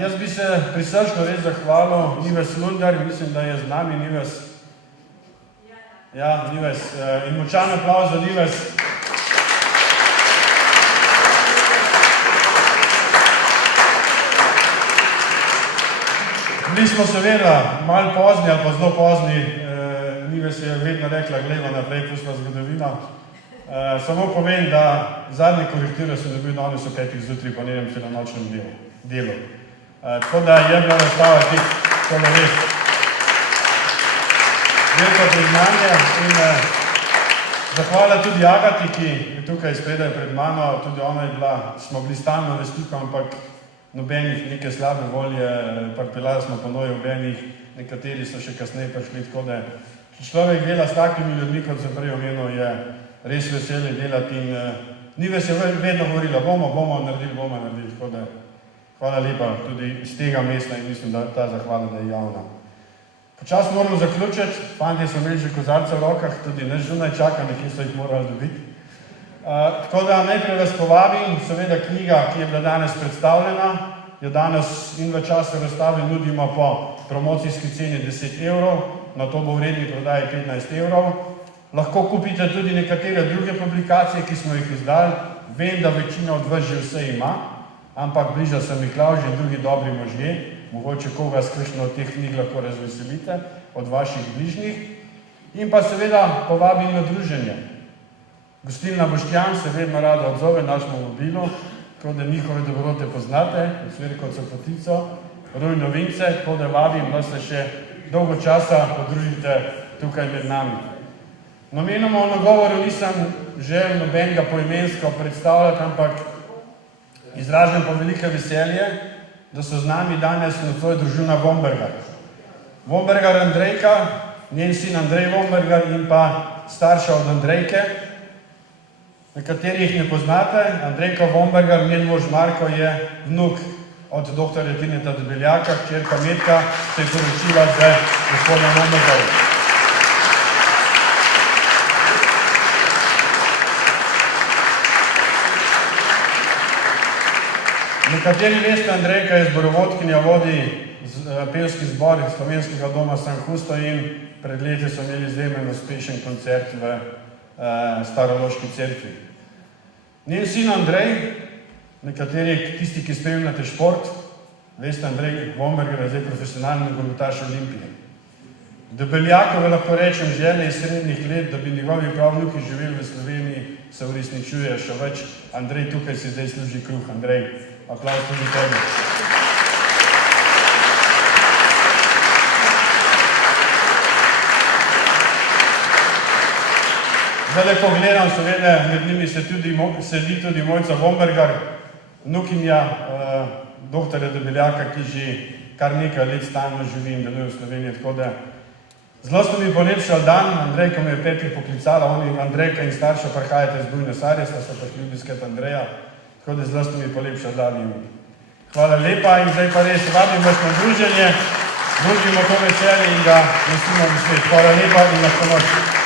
Jaz bi se prisrčno res zahvalil Nives Lundar, mislim, da je z nami Nives. Ja, Nives. In močan aplavz za Nives. Bili smo seveda malo pozni ali pa zelo pozni. Nives je vedno rekla, glejmo naprej, pustila zgodovino. Samo povem, da zadnje korektire sem dobil danes o 5. zjutraj, pa ne vem, se na nočnem delu. Tako da je bila razstava tole res veliko priznanje in zahvala tudi Agati, ki je tukaj spredaj pred mano, tudi ona je bila, smo bili stalno v stiku, ampak nobenih neke slabe volje, parpilali smo panoje obenih, nekateri so še kasneje prišli, tako da človek dela s takimi ljudmi, kot sem prej omenil, je res veselje delati in Nives je vedno govorila, bomo naredili, tako da hvala lepa tudi iz tega mesta in mislim, da ta zahvala, da je javna. Počas moramo zaključiti, fantje so imeli že kozarce v rokah, tudi naš zunaj čaka, nekje so jih morali dobiti. Tako da najprej vas povabim, seveda knjiga, ki je bila danes predstavljena, jo danes in v času razstave nudimo po promocijski ceni 10 evrov, na to bo vredni prodaji 15 evrov. Lahko kupite tudi nekatere druge publikacije, ki smo jih izdali. Vem, da večina od vas že vse ima, ampak bliža se Miklavž in drugi dobri možje. Mogoče koga sklišno od teh knjig lahko razveselite od vaših bližnjih. In pa seveda povabim na druženje. Gostilna Boštjan se vedno rada odzove našemu mobilu, tako da njihove dobrote poznate, Cvirko Copotico, Ruj Novince, tako da vabim, da se še dolgo časa podružite tukaj med nami. Namenoma v nagovoru nisem želel nobenega poimensko predstavljati, ampak izražam pa velike veselje, da so z nami danes nocoj družina Vombergar. Vombergar Andrejka, njen sin Andrej Vombergar in pa starša od Andrejke. Nekateri jih ne poznate, Andrejka Vombergar, njen mož Marko je vnuk od dr. Tineta Debeljaka, hčerka Metka se je poročila z gospodom Vombergarjem. Nekateri veste, Andrejka je zborovodkinja, vodi pevski zbor Slovenskega doma San Justo in pred leti so imeli izjemen uspešen koncert v Starološki cerkvi. Njen sin Andrej, nekateri tisti, ki spremljate šport, veste, Andrej Vombergar je zdaj profesionalni nogometaš Olimpije. Debeljakove, lahko rečem, želje iz srednjih let, da bi njegovi pravnuki živeli v Sloveniji, se uresničuje še več. Andrej, tukaj si zdaj služi kruh. Andrej, aplavz tudi tebi. Zdaj, ko gledam, seveda, med njimi sedi tudi Mojca Vombergar, vnukinja doktorja Debeljaka, ki že kar nekaj let stalno živi in deluje v Sloveniji, tako da zelo ste mi polepšali dan. Andrejka me je Petri poklicala, Andrejka in starša prihajate z Buenos Airesa, so prišli obiskat Andreja, tako da zelo ste mi polepšali dan. Hvala lepa in zdaj pa res vabim vas na druženje, družimo to veselje in ga nosimo v svet. Hvala lepa in lahko noč.